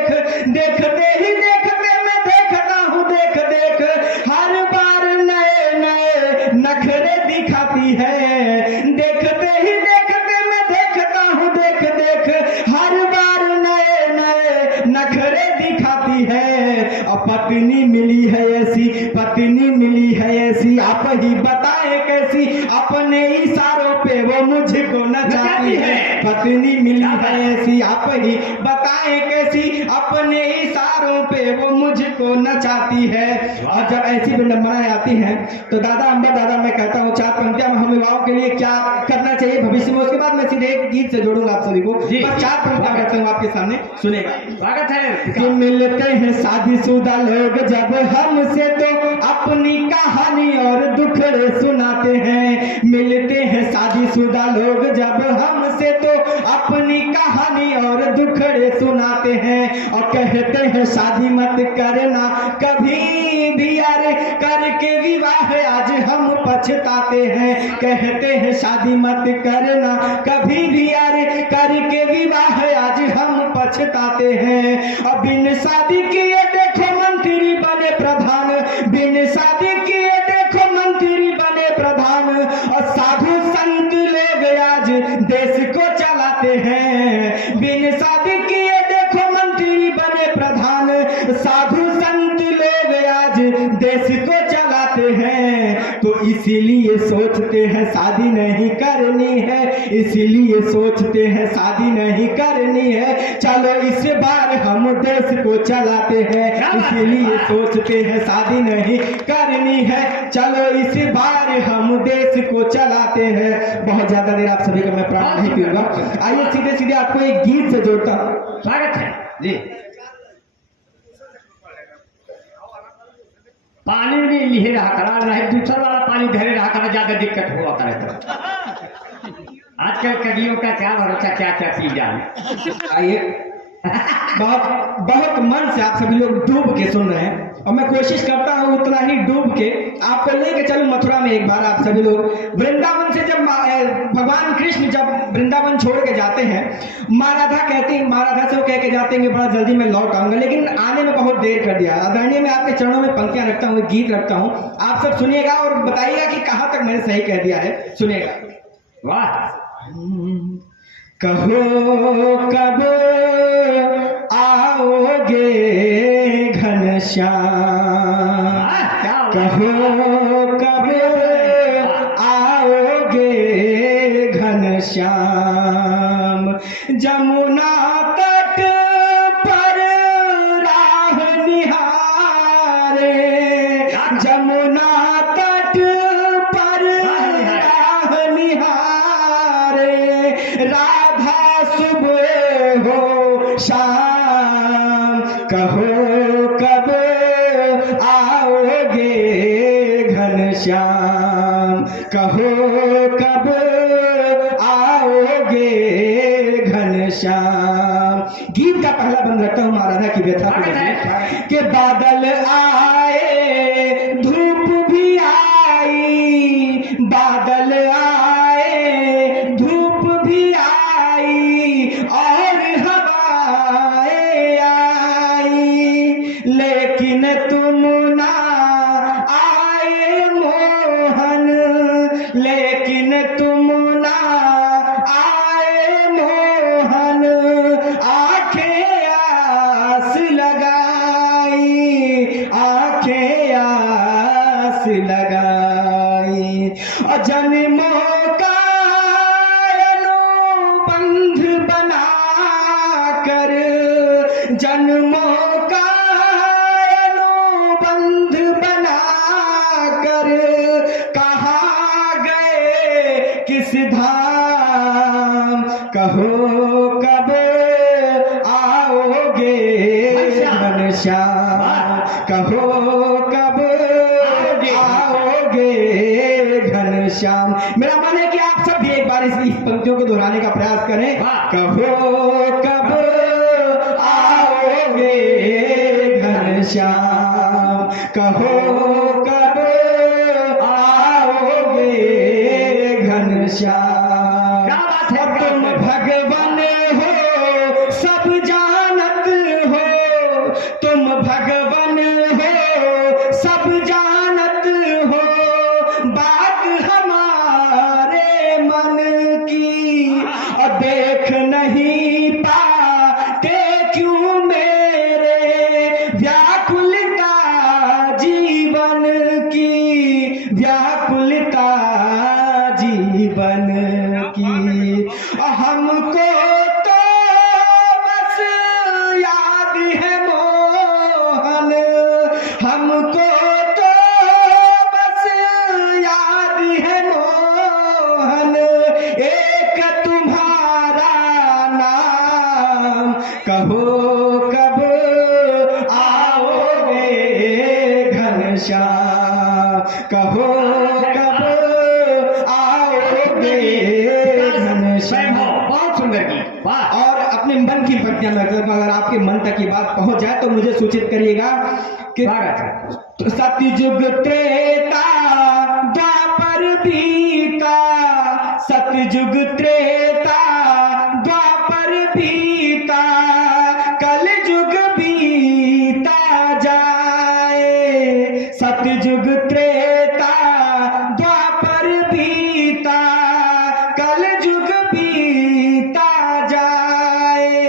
ही देखते मैं देखता हूँ, हर बार नए नए नखरे दिखाती है। देखते ही देखते मैं देखता हूँ, हर बार नए नए नखरे दिखाती है। और पत्नी मिली है ऐसी, आप ही बताए कैसी, अपने इशारों पे वो मुझको नचाती है। पत्नी मिली है ऐसी, आप ही बताए कैसी, अपने इशारों पे वो मुझको नचाती है। और जब ऐसी विडंबनाएं आती हैं तो दादा अम्बा दादा मैं कहता हूँ, चार पंक्तियां हम युवाओं के लिए क्या करना चाहिए भविष्य में, उसके बाद मैं सीधे एक गीत से जोड़ूंगा आप सभी को। बस चार पंक्तियां करता हूँ आपके सामने, सुनेगा। स्वागत है। कि मिलते हैं शादीशुदा लोग जब हमसे, तो अपनी कहानी और दुखड़े सुनाते हैं। मिलते हैं शादी शादीशुदा लोग जब हमसे तो अपनी कहानी और दुखड़े सुनाते हैं और कहते हैं शादी मत करना कभी भी, अरे करके विवाह आज हम पछताते हैं। कहते हैं शादी मत करना कभी भी, अरे करके विवाह आज हम पछताते हैं। और बिन शादी किए देखो मंत्री बने प्रधान, बिन शादी किए देखो मंत्री बने प्रधान, और साधु संत लोग आज देश को चलाते हैं। बिन शादी किए देखो मंत्री बने प्रधान, साधु संत लोग आज देश को चलाते हैं। तो इसीलिए सोचते हैं शादी नहीं करनी है, इसीलिए सोचते हैं शादी नहीं करनी है, चलो इस बार हम देश को चलाते हैं। इसीलिए सोचते हैं शादी नहीं करनी है, चलो इस बार हम देश को चलाते हैं। बहुत ज्यादा देर आप सभी का मैं प्राण नहीं पीऊंगा। आइए सीधे सीधे आपको एक गीत से जोड़ता हूं। स्वागत है जी। पानी में लिए रहा करा, नहीं दूसरा वाला पानी धरे रहा करा, ज्यादा दिक्कत हुआ करे तो। आजकल कड़ियों का क्या भरोसा, क्या क्या पी जाए। आइए बहुत बहुत मन से आप सभी लोग डूब के सुन रहे हैं और मैं कोशिश करता हूँ उतना ही डूब के आपको लेके चलूं मथुरा में। एक बार आप सभी लोग वृंदावन से जब भगवान कृष्ण जब वृंदावन छोड़ के जाते हैं, माँ राधा कहती है, माँ राधा से वो कह के जाते हैं कि बड़ा जल्दी मैं लौट आऊंगा, लेकिन आने में बहुत देर कर दिया। आदरणीय मैं आपके चरणों में पंक्तियां रखता हूँ, गीत रखता हूँ, आप सब सुनिएगा और बताइएगा कि कहाँ तक मैंने सही कह दिया है। सुनिएगा। वाह। कहो कब आओगे घनश्याम, कहो कब आओगे घनश्याम, जमुना तट पर राह निहारे, जमुना तट पर राह निहारे, राधा सुबह हो शाम, कहो कब आओगे घनश्याम, कहो कब आओगे घनश्याम। गीत का पहला बंद रखता हूँ महाराधा की व्यथा को कि बादल आए धूप भी आई, बादल आए धूप भी आई और हवाएं आई, लेकिन तुम ना आए मोहन, लेकिन तुम ना आए मोहन, आंखें आस लगाई, आंखें आस लगाई, और जन्मों का अनुबंध बना कर, जन्मों का अनुबंध बना कर, कहाँ गए किस धाम, कहो कब आओगे घनश्याम, कहो कब आओगे घनश्याम। मेरा मन है कि आप सब भी एक बार इस पंक्तियों को दोहराने का प्रयास करें। कहो कब आओगे घनश्याम, कहो कब आओगे घनश्याम। तुम भगवान हो सब जानत हो, तुम भगवान हो सब जानत हो, बात हमारे मन की और देख नहीं पाते क्यों मेरे व्याकुलता जीवन की, व्याकुलता जीवन की। हमको तो बस याद है मोहन, हमको तो बस याद है मोहन, एक तुम्हारा नाम, कहो कब आओगे घनश्याम, कहो कब आओगे सुंदर गीत, वाह। और अपने मन की पंक्तियां मैं कहता हूं, अगर आपके मन तक की बात पहुंच जाए तो मुझे सूचित करिएगा कि सतयुग त्रेता द्वापर बीता, सतयुग त्रेता द्वापर बीता, कलयुग बीता जाए, सतयुग त्रेता द्वापर बीता, कलयुग बीता जाए,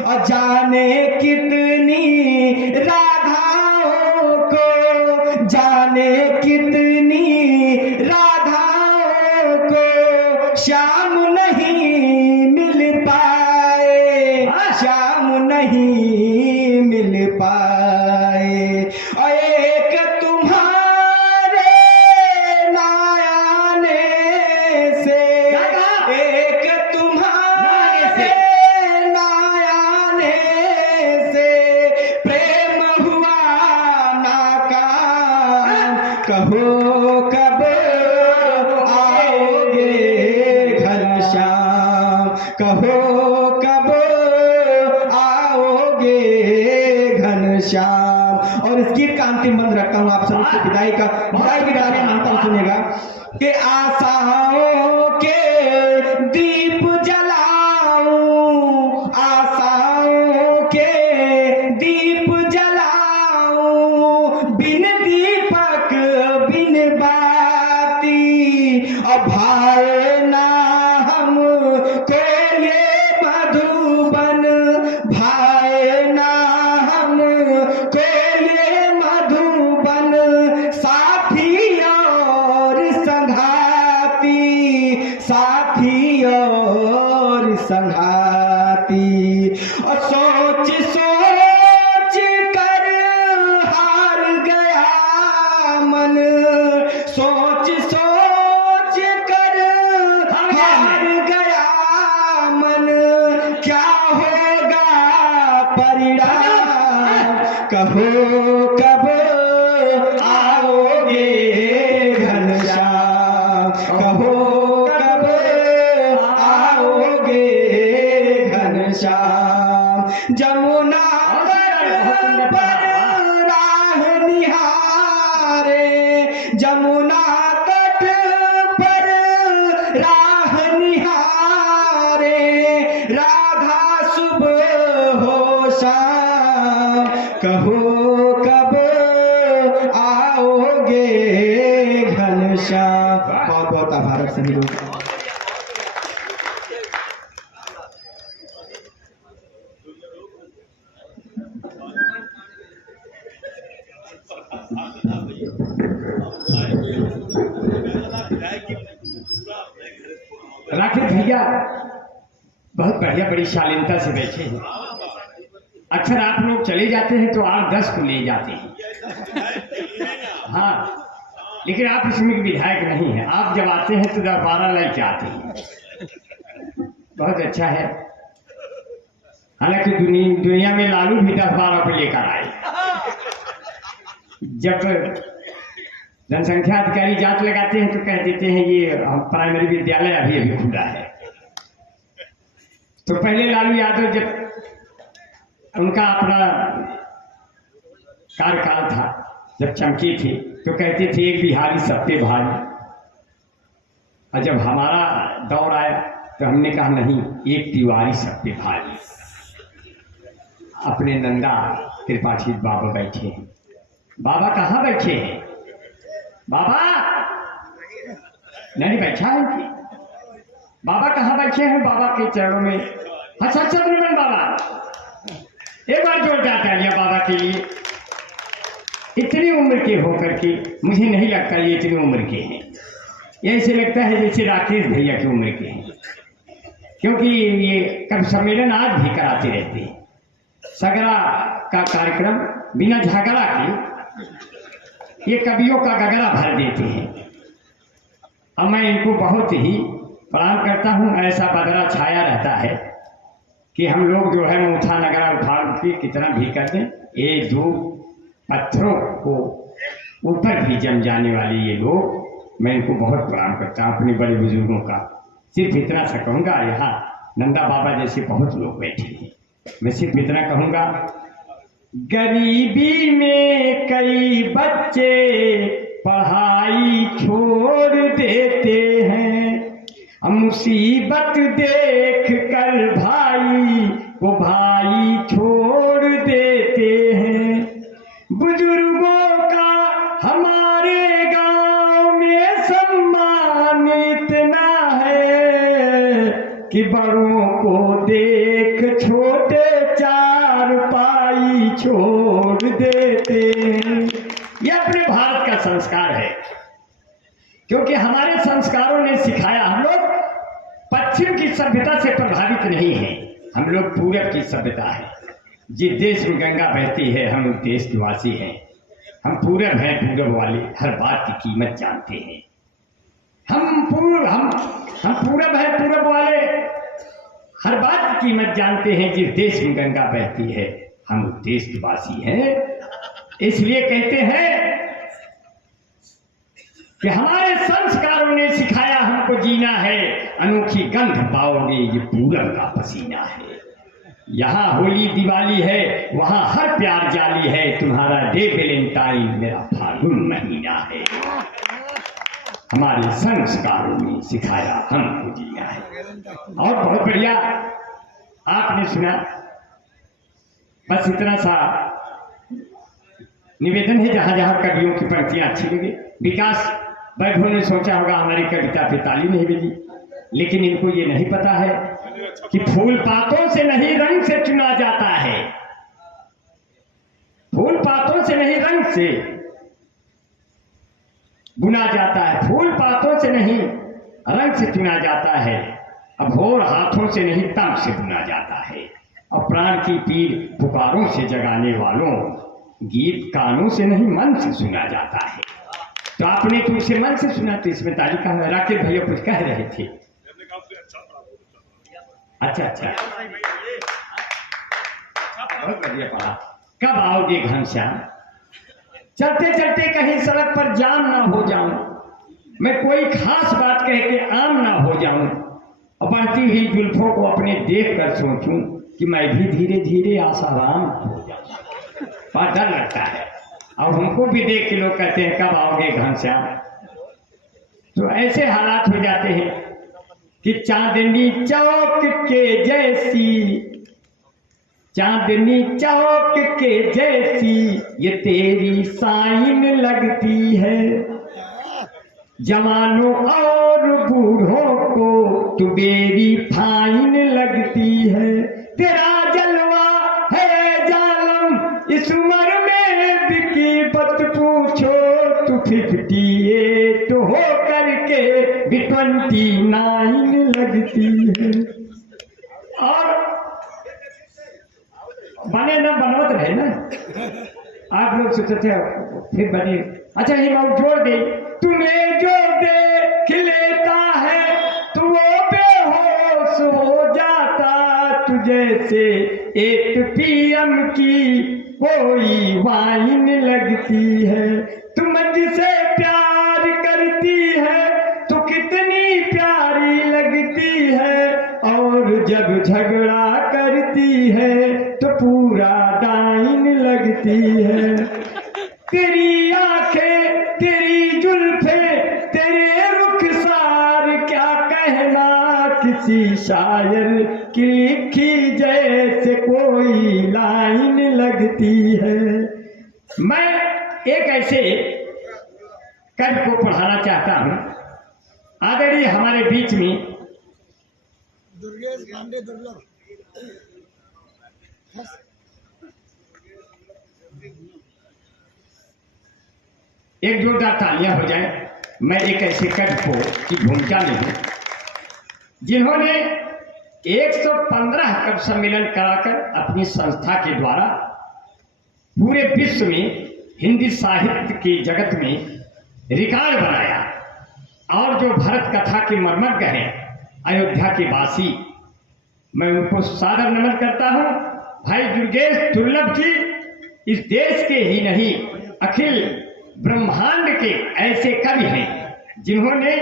और जाने कितनी राधाओं को, जाने कितनी राधाओं को श्याम नहीं मिल पाए, श्याम नहीं मिल पाए, और एक तुम्हारे ना आने से, एक तुम्हारे ना आने से प्रेम हुआ नाकाम, कहो कब आओगे घनश्याम, कहो कब आओगे घनश्याम। और इस गीत का अंतिम मंत्र रखता हूं आप सभी से विदाई की गाने मानता हूं, सुनेगा कि आशाओं के दीप जलाऊं, आशाओं के दीप जलाऊं, बिन दीपक बिन बाती, और भाए ना हम को ये मधुबन, भाए ना हम को ये मधुबन, साथी और संघाती, साथी और संघाती, और सोच सोच कर हार गया मन, सोच सोच कर हार गया मन, क्या होगा परिणाम, कहो कब आओगे घनश्याम, कहो कब आओगे घनश्याम, जमुना तट पर राह निहारे, जमुना तट पर राह निहारे, राधा सुबह हो शाम, कहो कब आओगे घनश्याम। बहुत बहुत आभार सभी लोग। राकेश भैया बहुत बढ़िया, बड़ी शालीनता से बैठे हैं। अक्सर आप लोग चले जाते हैं तो 8-10 को ले जाते हैं, हाँ, लेकिन आप इसमें विधायक नहीं है, आप जब आते हैं तो 10-12 लेके आते हैं, बहुत अच्छा है। हालांकि दुनिया में लालू भी 10-12 को लेकर आए। जब जनसंख्या अधिकारी जांच लगाते हैं तो कह देते हैं ये प्राइमरी विद्यालय अभी अभी खुला है। तो पहले लालू यादव जब उनका अपना कार्यकाल था, जब चमके थे तो कहते थे एक बिहारी सब पे भारी, और जब हमारा दौर आया तो हमने कहा नहीं, एक तिवारी सब पे भारी। अपने नंदा त्रिपाठी बाबा बैठे हैं। बाबा कहाँ बैठे हैं? बाबा नहीं बैठा है कि बाबा कहाँ बैठे हैं? बाबा के चरणों में अच्छा चंद्रमन बाबा, एक बार जोरदार तालियां बाबा के लिए। इतनी उम्र के होकर के मुझे नहीं लगता ये इतनी उम्र के हैं, ऐसे लगता है जैसे राकेश भैया की उम्र के हैं, क्योंकि ये कब सम्मेलन आज भी कराते रहते हैं। सगरा का कार्यक्रम बिना झगड़ा के ये कवियों का गगरा भर देते हैं, और मैं इनको बहुत ही प्रणाम करता हूँ। ऐसा बदरा छाया रहता है कि हम लोग जो है मूठा नगरा उठा के कितना भी कर दें, ये दो पत्थरों को ऊपर भी जम जाने वाले ये लोग, मैं इनको बहुत प्रणाम करता हूँ अपने बड़े बुजुर्गों का। सिर्फ इतना सा कहूँगा, यहाँ नंदा बाबा जैसे बहुत लोग बैठे हैं। मैं सिर्फ इतना कहूँगा, गरीबी में कई बच्चे पढ़ाई छोड़ देते हैं, मुसीबत देख कर भाई वो भाई छोड़ देते हैं। बुजुर्गों का हमारे गांव में सम्मान इतना है कि बड़ों को देख छोटे चार पाई छोड़ देते हैं। यह अपने भारत का संस्कार है, क्योंकि हमारे संस्कारों ने सिखाया, हम लोग पश्चिम की सभ्यता से प्रभावित नहीं है, हम लोग पूरब की सभ्यता है। जिस देश में गंगा बहती है हम उस देश निवासी हैं। हम पूरब हैं, पूरब वाले हर बात की कीमत जानते हैं। हम पूरब हैं, पूरब वाले हर बात की कीमत जानते हैं। जिस देश में गंगा बहती है हम उस देश निवासी हैं। इसलिए कहते हैं कि हमारे संस्कारों ने सिखाया हमको जीना है, अनोखी गंध पाओगे ये पूरब का पसीना है। यहाँ होली दिवाली है, वहाँ हर प्यार जाली है, तुम्हारा डे वैलेंटाइन मेरा फागुन महीना है। हमारे संस्कारों ने सिखाया हमको जीना है। और बहुत बढ़िया आपने सुना, बस इतना सा निवेदन है, जहां जहां कवियों की पंक्तियां अच्छी लगे। विकास वैभव ने सोचा होगा हमारी कविता पे ताली नहीं बजी, लेकिन इनको ये नहीं पता है कि फूल पातों से नहीं रंग से चुना जाता है। फूल पातों से नहीं रंग से बुना जाता है, फूल पातों से नहीं रंग से चुना जाता है, अभोर हाथों से नहीं तम से बुना जाता है। और प्राण की पीर पुकारों से जगाने वालों, गीत कानों से नहीं मन से सुना जाता है। तो आपने तो उसे मन से सुना, तो इसमें ताली का है। राकेश भैया कुछ कह रहे थे। अच्छा, बहुत बढ़िया पढ़ा। कब आओगे घनश्याम, चलते चलते कहीं सड़क पर जाम ना हो जाऊं, मैं कोई खास बात कह के आम ना हो जाऊं, और बढ़ती हुई जुल्फों को अपने देख कर सोचूं कि मैं भी धीरे धीरे आसाराम हो जाऊं। बड़ा डर लगता है। और हमको भी देख के लोग कहते हैं कब आओगे घनश्याम। तो ऐसे हालात हो जाते हैं कि चांदनी चौक के जैसी, चांदनी चौक के जैसी ये तेरी साइन लगती है। जवानों और बूढ़ों को तू बेरी फाइन लगती है। तेरा जलवा है जालम इस उम्र में बिकी बत पूछो, तू 58 हो करके भी 29 लगती है। और बने ना बनवत रहे ना, आप लोग सोचते फिर बने। अच्छा ये बात जोड़ दे, तुम्हें जो देख लेता है तो वो बेहोश हो जाता, तुझे से 8 PM की कोई वाइन लगती है। तुम जिसे प्यार करती है तो कितनी प्यारी लगती है, और जब झगड़ा करती है तो पूरा डाइन लगती है। तेरी आंखें, तेरी जुल्फे, तेरे रुखसार क्या कहना, किसी शायर की लिखी जैसे कोई लाइन लगती है। मैं एक ऐसे कवि को पढ़ाना चाहता हूं, आदरणीय हमारे बीच में दुर्गेश पांडे दुर्लभ। एक जोरदार तालियां हो जाए। मैं एक ऐसे कवि को की भूमिका में हूं जिन्होंने 115 कवि सम्मेलन कराकर अपनी संस्था के द्वारा पूरे विश्व में हिंदी साहित्य के जगत में रिकॉर्ड बनाया। और जो भरत कथा के मर्मज्ञ हैं अयोध्या के वासी, मैं उनको सादर नमन करता हूं। भाई दुर्गेश दुर्लभ जी इस देश के ही नहीं अखिल ब्रह्मांड के ऐसे कवि हैं जिन्होंने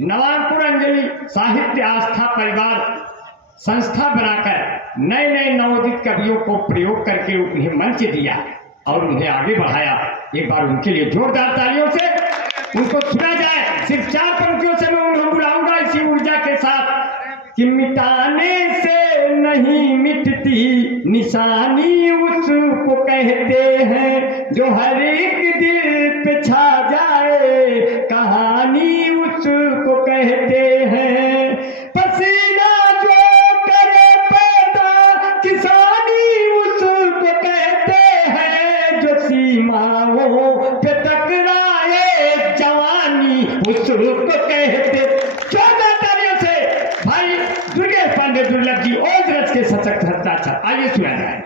नवांकुर अंजलि साहित्य आस्था परिवार संस्था बनाकर नए नए नवोदित कवियों को प्रयोग करके उन्हें मंच दिया और उन्हें आगे बढ़ाया। एक बार उनके लिए जोरदार तालियों से उनको सुना जाए। सिर्फ 4 पंक्तियों से मैं उन्हें बुलाऊंगा इसी ऊर्जा के साथ कि मिटाने से नहीं मिटती निशानी उसको कहते हैं, जो हर एक दिल पे छा जाए कहानी उसको कहते हैं। पसीना जो करे पैदा किसानी उसको कहते हैं, जो सीमाओं पे टकराए जवानी उसको कहते। चौदह तालियों से भाई दुर्गेश पांडे दुर्लभ जी और रच के सशक्त हस्ताक्षर। आइए सुना जाए।